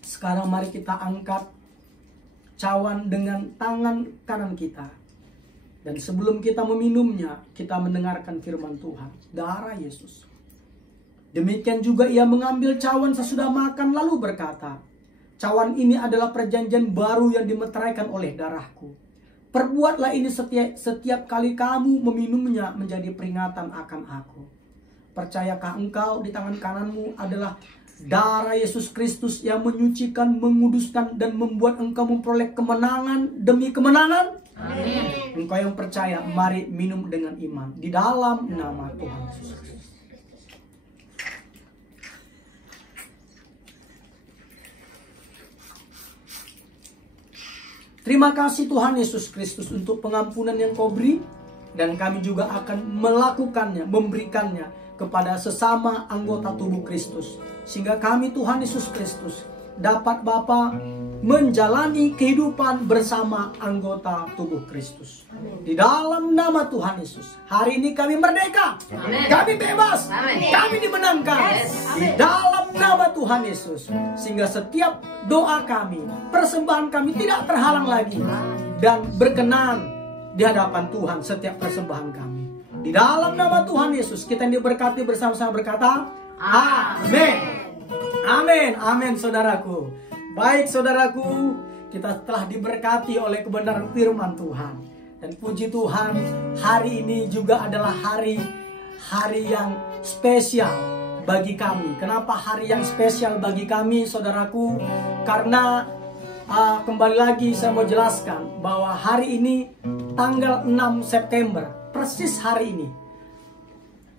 Sekarang mari kita angkat cawan dengan tangan kanan kita. Dan sebelum kita meminumnya, kita mendengarkan firman Tuhan, darah Yesus. Demikian juga ia mengambil cawan sesudah makan lalu berkata, cawan ini adalah perjanjian baru yang dimeteraikan oleh darahku. Perbuatlah ini setiap kali kamu meminumnya menjadi peringatan akan aku. Percayakah engkau di tangan kananmu adalah darah Yesus Kristus yang menyucikan, menguduskan, dan membuat engkau memperoleh kemenangan demi kemenangan? Amin. Engkau yang percaya, mari minum dengan iman di dalam nama Tuhan Yesus Kristus. Terima kasih Tuhan Yesus Kristus untuk pengampunan yang kau beri, dan kami juga akan melakukannya, memberikannya kepada sesama anggota tubuh Kristus. Sehingga kami Tuhan Yesus Kristus dapat Bapa menjalani kehidupan bersama anggota tubuh Kristus. Di dalam nama Tuhan Yesus, hari ini kami merdeka. Amen. Kami bebas. Amen. Kami dimenangkan. Di dalam nama Tuhan Yesus. Sehingga setiap doa kami, persembahan kami tidak terhalang lagi. Dan berkenan di hadapan Tuhan setiap persembahan kami. Di dalam nama Tuhan Yesus, kita yang diberkati bersama-sama berkata, amin. Amin, amin saudaraku. Baik saudaraku, kita telah diberkati oleh kebenaran firman Tuhan. Dan puji Tuhan, hari ini juga adalah hari yang spesial bagi kami. Kenapa hari yang spesial bagi kami saudaraku? Karena kembali lagi saya mau jelaskan bahwa hari ini tanggal 6 September, persis hari ini,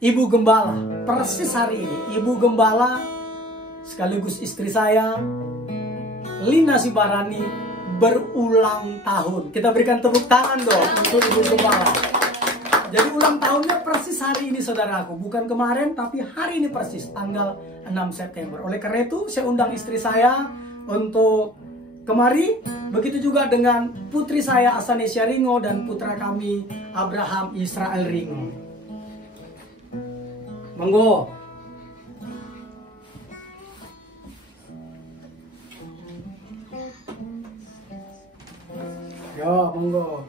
Ibu Gembala, persis hari ini Ibu Gembala sekaligus istri saya, Lina Sibarani, berulang tahun. Kita berikan tepuk tangan dong untuk Ibu Gembala. Jadi ulang tahunnya persis hari ini saudaraku. Bukan kemarin tapi hari ini persis tanggal 6 September. Oleh karena itu saya undang istri saya untuk kemari. Begitu juga dengan putri saya Asanesia Ringo dan putra kami Abraham Israel Ringo. Monggo. Yo, monggo.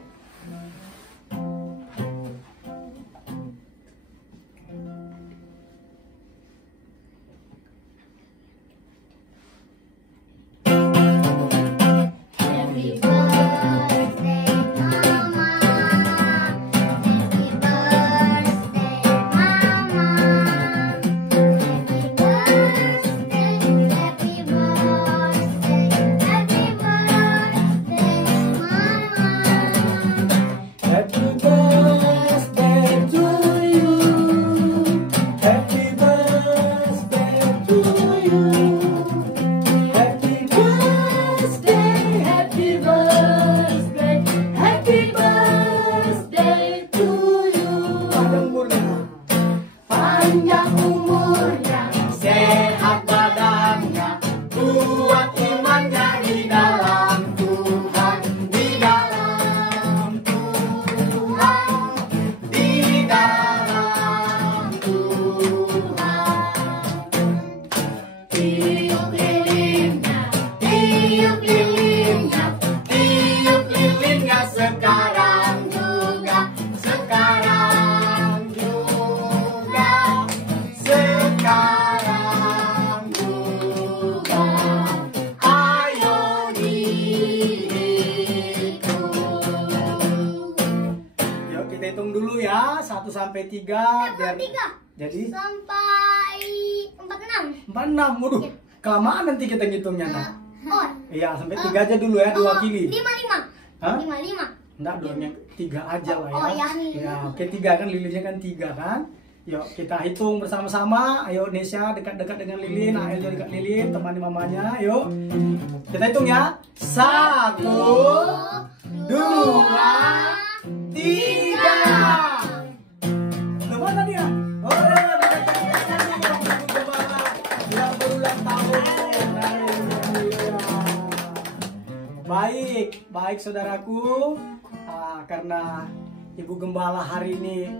ya 1 sampai 3 biar jadi sampai 46. 46. Waduh, Ya. kelamaan nanti kita ngitungnya. Nah. Oh. Iya, sampai 3 aja dulu ya, 2 kili. 55. Hah? 55. Enggak, doangnya 3 aja lah ya. Oh, ya. Ya, oke 3 kan, lilinnya kan 3 kan. Yuk kita hitung bersama-sama. Ayo Nesya dekat-dekat dengan Lilin, Ael juga dekat Lilin, temani mamanya. Yuk kita hitung ya. 1, 2, 3. Mana dia? Yang berulang tahun. Baik saudaraku. Karena Ibu Gembala hari ini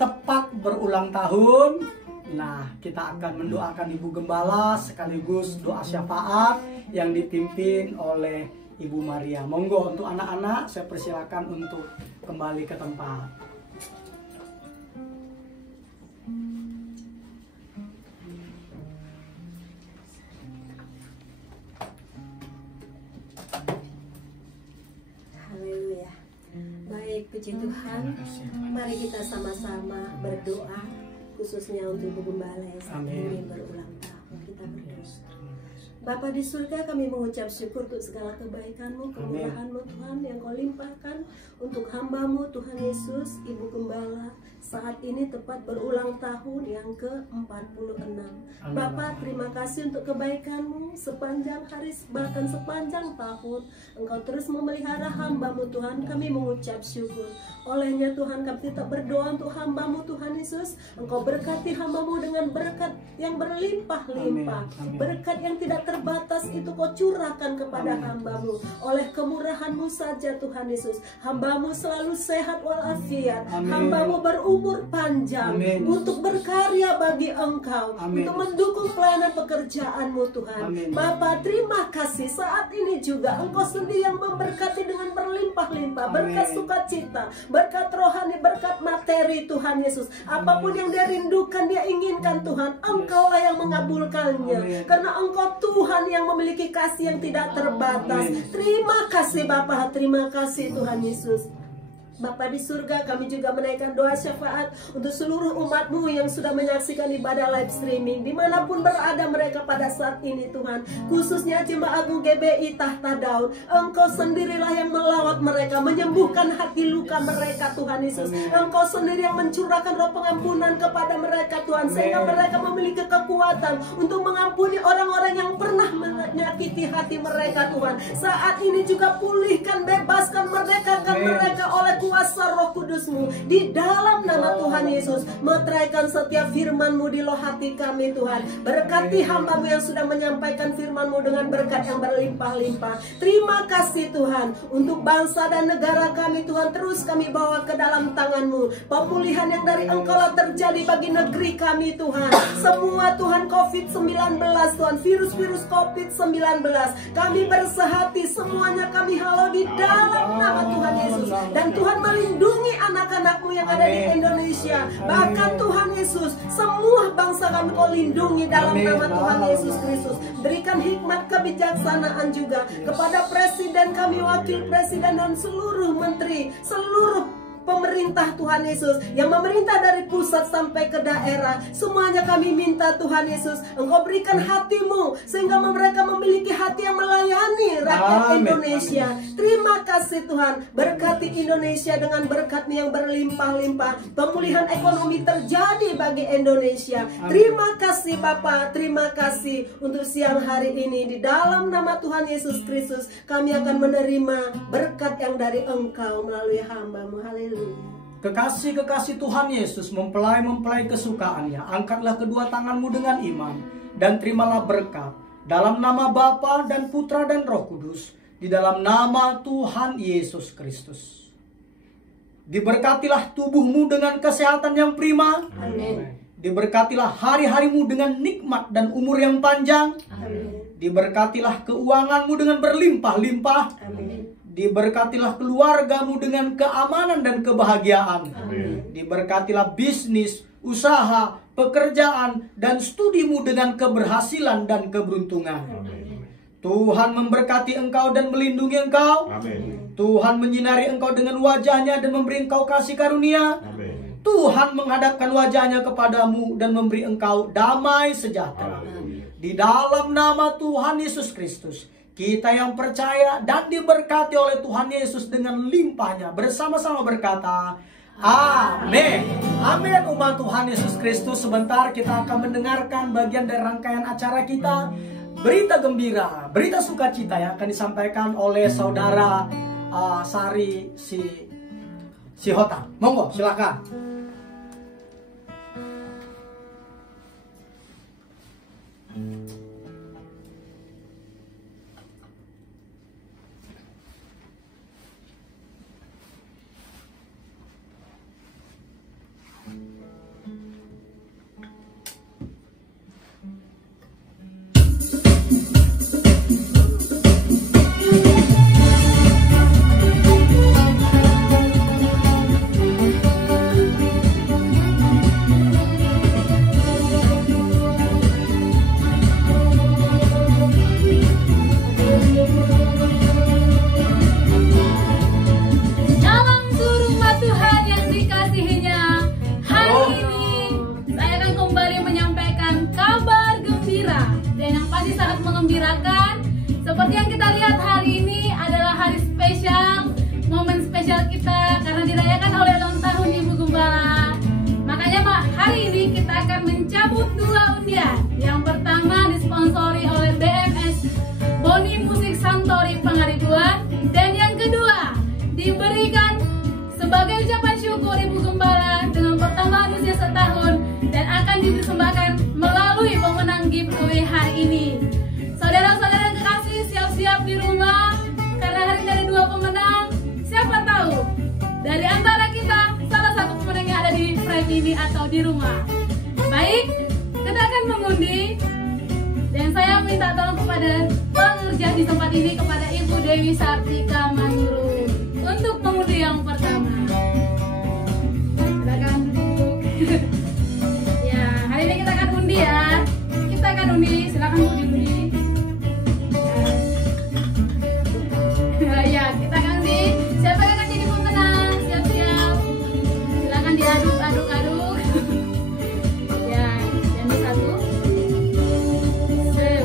tepat berulang tahun. Nah, kita akan mendoakan Ibu Gembala sekaligus doa syafaat yang dipimpin oleh Ibu Maria. Monggo untuk anak-anak saya persilakan untuk kembali ke tempat. Haleluya. Baik, puji Tuhan. Mari kita sama-sama berdoa khususnya untuk Ibu Gembala yang saat ini berulang tahun. Kita berdoa. Bapa di surga, kami mengucap syukur untuk segala kebaikan-Mu, kemurahan-Mu Tuhan yang Kau limpahkan untuk hamba-Mu Tuhan Yesus, Ibu Gembala, saat ini tepat berulang tahun yang ke-46. Bapa, terima kasih untuk kebaikan-Mu sepanjang hari, bahkan sepanjang tahun. Engkau terus memelihara hamba-Mu Tuhan, kami mengucap syukur. Olehnya Tuhan, kami tetap berdoa untuk hamba-Mu Tuhan Yesus. Engkau berkati hamba-Mu dengan berkat yang berlimpah-limpah, berkat yang tidak terbatas itu Kau curahkan kepada hamba-Mu. Oleh kemurahan-Mu saja Tuhan Yesus, hamba-Mu selalu sehat walafiat, hamba-Mu berumur panjang untuk berkarya bagi Engkau, untuk mendukung pelayanan pekerjaan-Mu Tuhan. Bapa, terima kasih saat ini juga Engkau sendiri yang memberkati dengan berlimpah-limpah, berkat sukacita, berkat rohani, berkat materi Tuhan Yesus. Apapun yang dia rindukan, dia inginkan Tuhan, Engkaulah yang mengabulkannya, karena Engkau Tuhan yang memiliki kasih yang tidak terbatas. Terima kasih Bapa, terima kasih Tuhan Yesus. Bapa di surga, kami juga menaikkan doa syafaat untuk seluruh umat-Mu yang sudah menyaksikan ibadah live streaming dimanapun berada mereka pada saat ini Tuhan. Khususnya Jemaat Agung GBI Tahta Daud, Engkau sendirilah yang melawat mereka, menyembuhkan hati luka mereka Tuhan Yesus. Engkau sendiri yang mencurahkan roh pengampunan kepada mereka Tuhan, sehingga mereka memiliki kekuatan untuk mengampuni orang-orang yang pernah menyakiti hati mereka Tuhan. Saat ini juga pulihkan, bebaskan, merdekakan mereka oleh kuasa Roh Kudus-Mu di dalam nama Tuhan Yesus. Meteraikan setiap firman-Mu di loh hati kami Tuhan. Berkati hamba-Mu yang sudah menyampaikan firman-Mu dengan berkat yang berlimpah-limpah. Terima kasih Tuhan untuk bangsa dan negara kami Tuhan. Terus kami bawa ke dalam tangan-Mu. Pemulihan yang dari Engkau terjadi bagi negeri kami Tuhan. Semua Tuhan COVID-19 Tuhan, virus-virus COVID-19, kami bersehati semuanya, kami halau di dalam nama Tuhan Yesus. Dan Tuhan melindungi anak-anak-Mu yang ada di Indonesia. Bahkan Tuhan Yesus, semua bangsa kami Kau lindungi dalam nama Tuhan Yesus Kristus. Berikan hikmat kebijaksanaan juga kepada presiden kami, wakil presiden dan seluruh menteri, seluruh pemerintah Tuhan Yesus yang memerintah dari pusat sampai ke daerah. Semuanya kami minta Tuhan Yesus, Engkau berikan hati-Mu sehingga mereka memiliki hati yang melayani rakyat Indonesia. Terima kasih Tuhan, berkati Indonesia dengan berkat-Mu yang berlimpah-limpah. Pemulihan ekonomi terjadi bagi Indonesia. Terima kasih Bapa, terima kasih untuk siang hari ini. Di dalam nama Tuhan Yesus Kristus kami akan menerima berkat yang dari Engkau melalui hamba-Mu. Haleluya. Kekasih-kekasih Tuhan Yesus, mempelai-mempelai kesukaannya, angkatlah kedua tanganmu dengan iman dan terimalah berkat dalam nama Bapa dan Putra dan Roh Kudus, di dalam nama Tuhan Yesus Kristus. Diberkatilah tubuhmu dengan kesehatan yang prima. Amin. Diberkatilah hari-harimu dengan nikmat dan umur yang panjang. Amin. Diberkatilah keuanganmu dengan berlimpah-limpah. Amin. Diberkatilah keluargamu dengan keamanan dan kebahagiaan. Amin. Diberkatilah bisnis, usaha, pekerjaan, dan studimu dengan keberhasilan dan keberuntungan. Amin. Tuhan memberkati engkau dan melindungi engkau. Amin. Tuhan menyinari engkau dengan wajahnya dan memberi engkau kasih karunia. Amin. Tuhan menghadapkan wajahnya kepadamu dan memberi engkau damai sejahtera. Amin. Di dalam nama Tuhan Yesus Kristus, kita yang percaya dan diberkati oleh Tuhan Yesus dengan limpahnya, bersama-sama berkata, amin. Amin umat Tuhan Yesus Kristus. Sebentar kita akan mendengarkan bagian dari rangkaian acara kita, berita gembira, berita sukacita yang akan disampaikan oleh saudara Sari Sihota. Monggo, silakan. 20.000 gembala dengan pertambahan usia setahun dan akan dipersembahkan melalui pemenang giveaway hari ini. Saudara-saudara kekasih, siap-siap di rumah karena hari ini ada 2 pemenang. Siapa tahu dari antara kita salah satu pemenang yang ada di frame ini atau di rumah. Baik, kita akan mengundi dan saya minta tolong kepada pengerja di tempat ini, kepada Ibu Dewi Sartika Manurung untuk mengundi yang pertama. Silakan duduk. Ya, hari ini kita akan undi ya. Kita akan undi, silakan Bu diundi. Ya, kita akan undi. Siapa yang akan jadi pemenang? Siap-siap. Silakan diaduk-aduk-aduk. Ya, yang ini satu.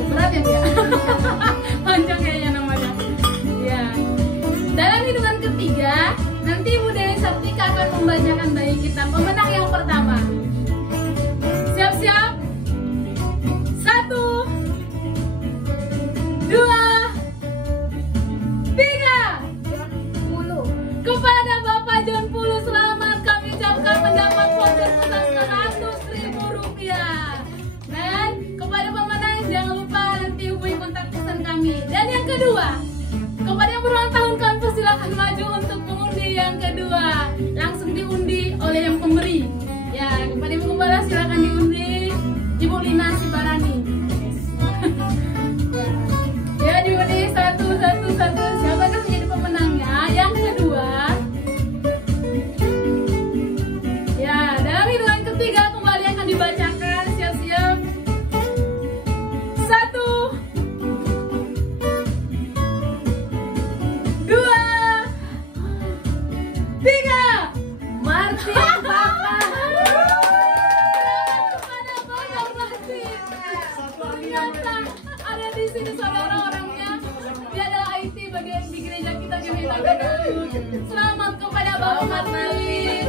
Berat ya Bu ya? Panjang kayaknya namanya. Ya. Dalam hitungan ketiga, nanti Bu Dewi Sartika akan membacakan bagi kita pemenang yang pertama. Siap-siap. 1, 2, 3. Kepada Bapak John Pulu, selamat kami ucapkan mendapat voucher sebesar Rp100.000. Dan kepada pemenang jangan lupa nanti hubungi kontak pesan kami. Dan yang kedua, kepada yang berulang tahun kami persilakan maju untuk mengundi yang kedua. Langsung diundi oleh yang pemberi. Ya, kepada Ibu Gembala silakan diundi. Ibu Lina Sibarani. Ya, diundi satu. Siapakah menjadi pemenangnya? Yang kedua. Ya, dalam hitungan ketiga kembali akan dibacakan. Siap-siap. 1, 2, 3. Martin Papa. Kepada Bapak Martin. Ternyata ada di sini saudara-orangnya. Dia adalah IT bagian di gereja kita GBI Tanggadut. Selamat kepada Bapak Martin.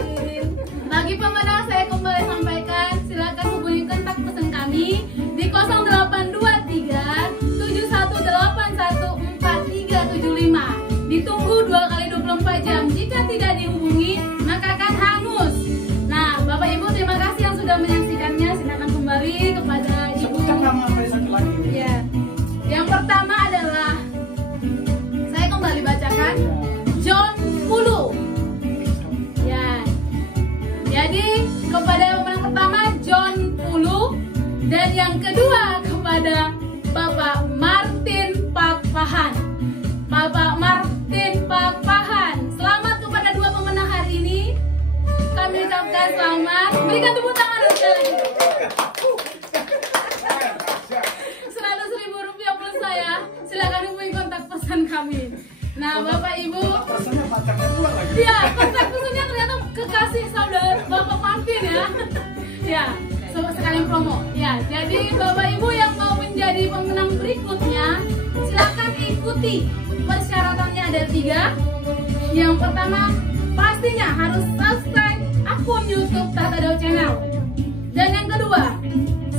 Bagi pemenang saya kembali sampaikan, silakan hubungi kontak pesan kami di 0823 7181 4375. Ditunggu 2 kali 24 jam. Jika tidak dihubungi, maka akan hangus. Nah, Bapak Ibu terima kasih yang sudah menyaksikannya. Silakan kembali kepada Ibu. Sebutkan nama satu lagi. Ya. Yang pertama adalah saya kembali bacakan John Pulu. Ya. Jadi kepada pemenang pertama John Pulu dan yang kedua kepada Bapak Martin Pakpahan. Bapak Martin Pakpahan. Selamat kepada 2 pemenang hari ini. Kami ucapkan selamat. Berikan tepuk tangan sekali lagi. Rp100.000 plus saya. Silakan hubungi kontak pesan kami. Nah, Bapak Ibu. Rasanya pacarnya pula lagi. Iya, kontak pesannya ternyata kekasih saudara Bapak Martin ya. Ya, sekalian promo. Ya, jadi Bapak Ibu yang mau menjadi pemenang berikutnya, silakan ikuti. Persyaratannya ada 3. Yang pertama, pastinya harus subscribe akun YouTube Tahta Daud Channel. Dan yang kedua,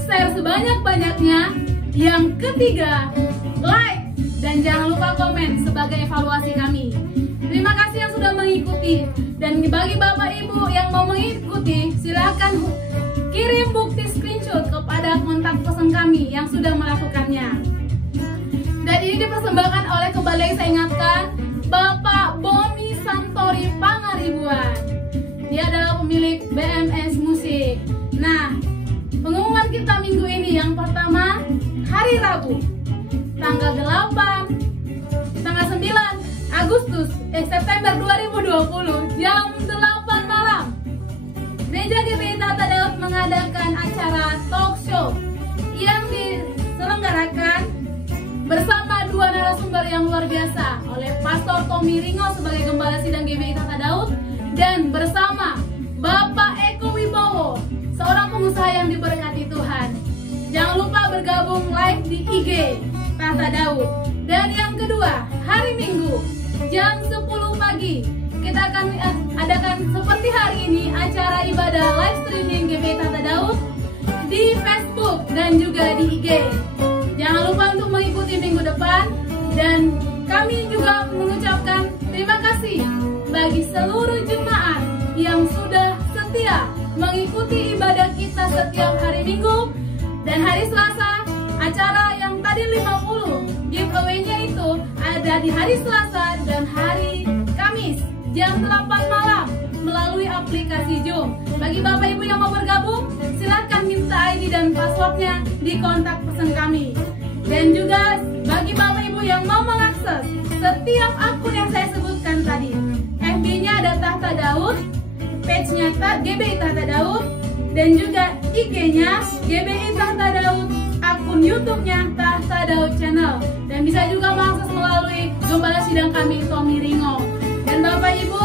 share sebanyak-banyaknya. Yang ketiga, like dan jangan lupa komen sebagai evaluasi kami. Terima kasih yang sudah mengikuti. Dan bagi Bapak Ibu yang mau mengikuti, silakan kirim bukti screenshot kepada kontak pesan kami yang sudah melakukannya. Dan ini dipersembahkan oleh, kembali saya ingatkan, Bapak Boni Santori Pangaribuan. Dia adalah pemilik BMS Musik. Nah, pengumuman kita minggu ini yang pertama hari Rabu tanggal 9 September 2020 jam 8 malam. Gereja GBI Tahta Daud mengadakan acara talk show yang diselenggarakan bersama 2 narasumber yang luar biasa oleh Pastor Tommy Ringo sebagai Gembala Sidang GBI Tahta Daud dan bersama Bapak Eko Wibowo, seorang pengusaha yang diberkati Tuhan. Jangan lupa bergabung live di IG Tahta Daud. Dan yang kedua, hari Minggu jam 10 pagi kita akan adakan seperti hari ini acara ibadah live streaming GBI Tahta Daud di Facebook dan juga di IG. Jangan lupa untuk mengikuti minggu depan. Dan kami juga mengucapkan terima kasih bagi seluruh jemaat yang sudah Dan hari Selasa, acara yang tadi 50 giveaway-nya itu ada di hari Selasa dan hari Kamis jam 8 malam melalui aplikasi Zoom. Bagi Bapak Ibu yang mau bergabung, silakan minta ID dan passwordnya di kontak pesan kami. Dan juga bagi Bapak Ibu yang mau mengakses setiap akun yang saya sebutkan tadi, FB-nya ada Tahta Daud, page-nya GBI Tahta Daud, dan juga IG-nya GBI Tahta Daud, akun YouTube-nya Tahta Daud Channel. Dan bisa juga mengakses melalui Gembala Sidang kami, Tommy Ringo. Dan Bapak Ibu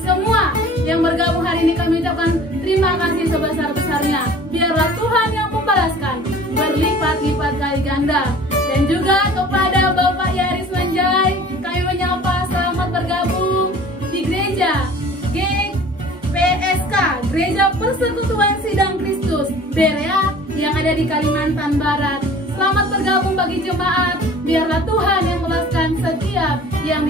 semua yang bergabung hari ini, kami ucapkan terima kasih sebesar-besarnya. Biarlah Tuhan yang membalaskan berlipat-lipat kali ganda. Dan juga kepada Bapak Yaris Manjai, kami menyapa selamat bergabung di gereja GPSK, Gereja Persekutuan Sidang Kristus Berea yang ada di Kalimantan Barat. Selamat bergabung bagi jemaat. Biarlah Tuhan yang membalaskan setiap yang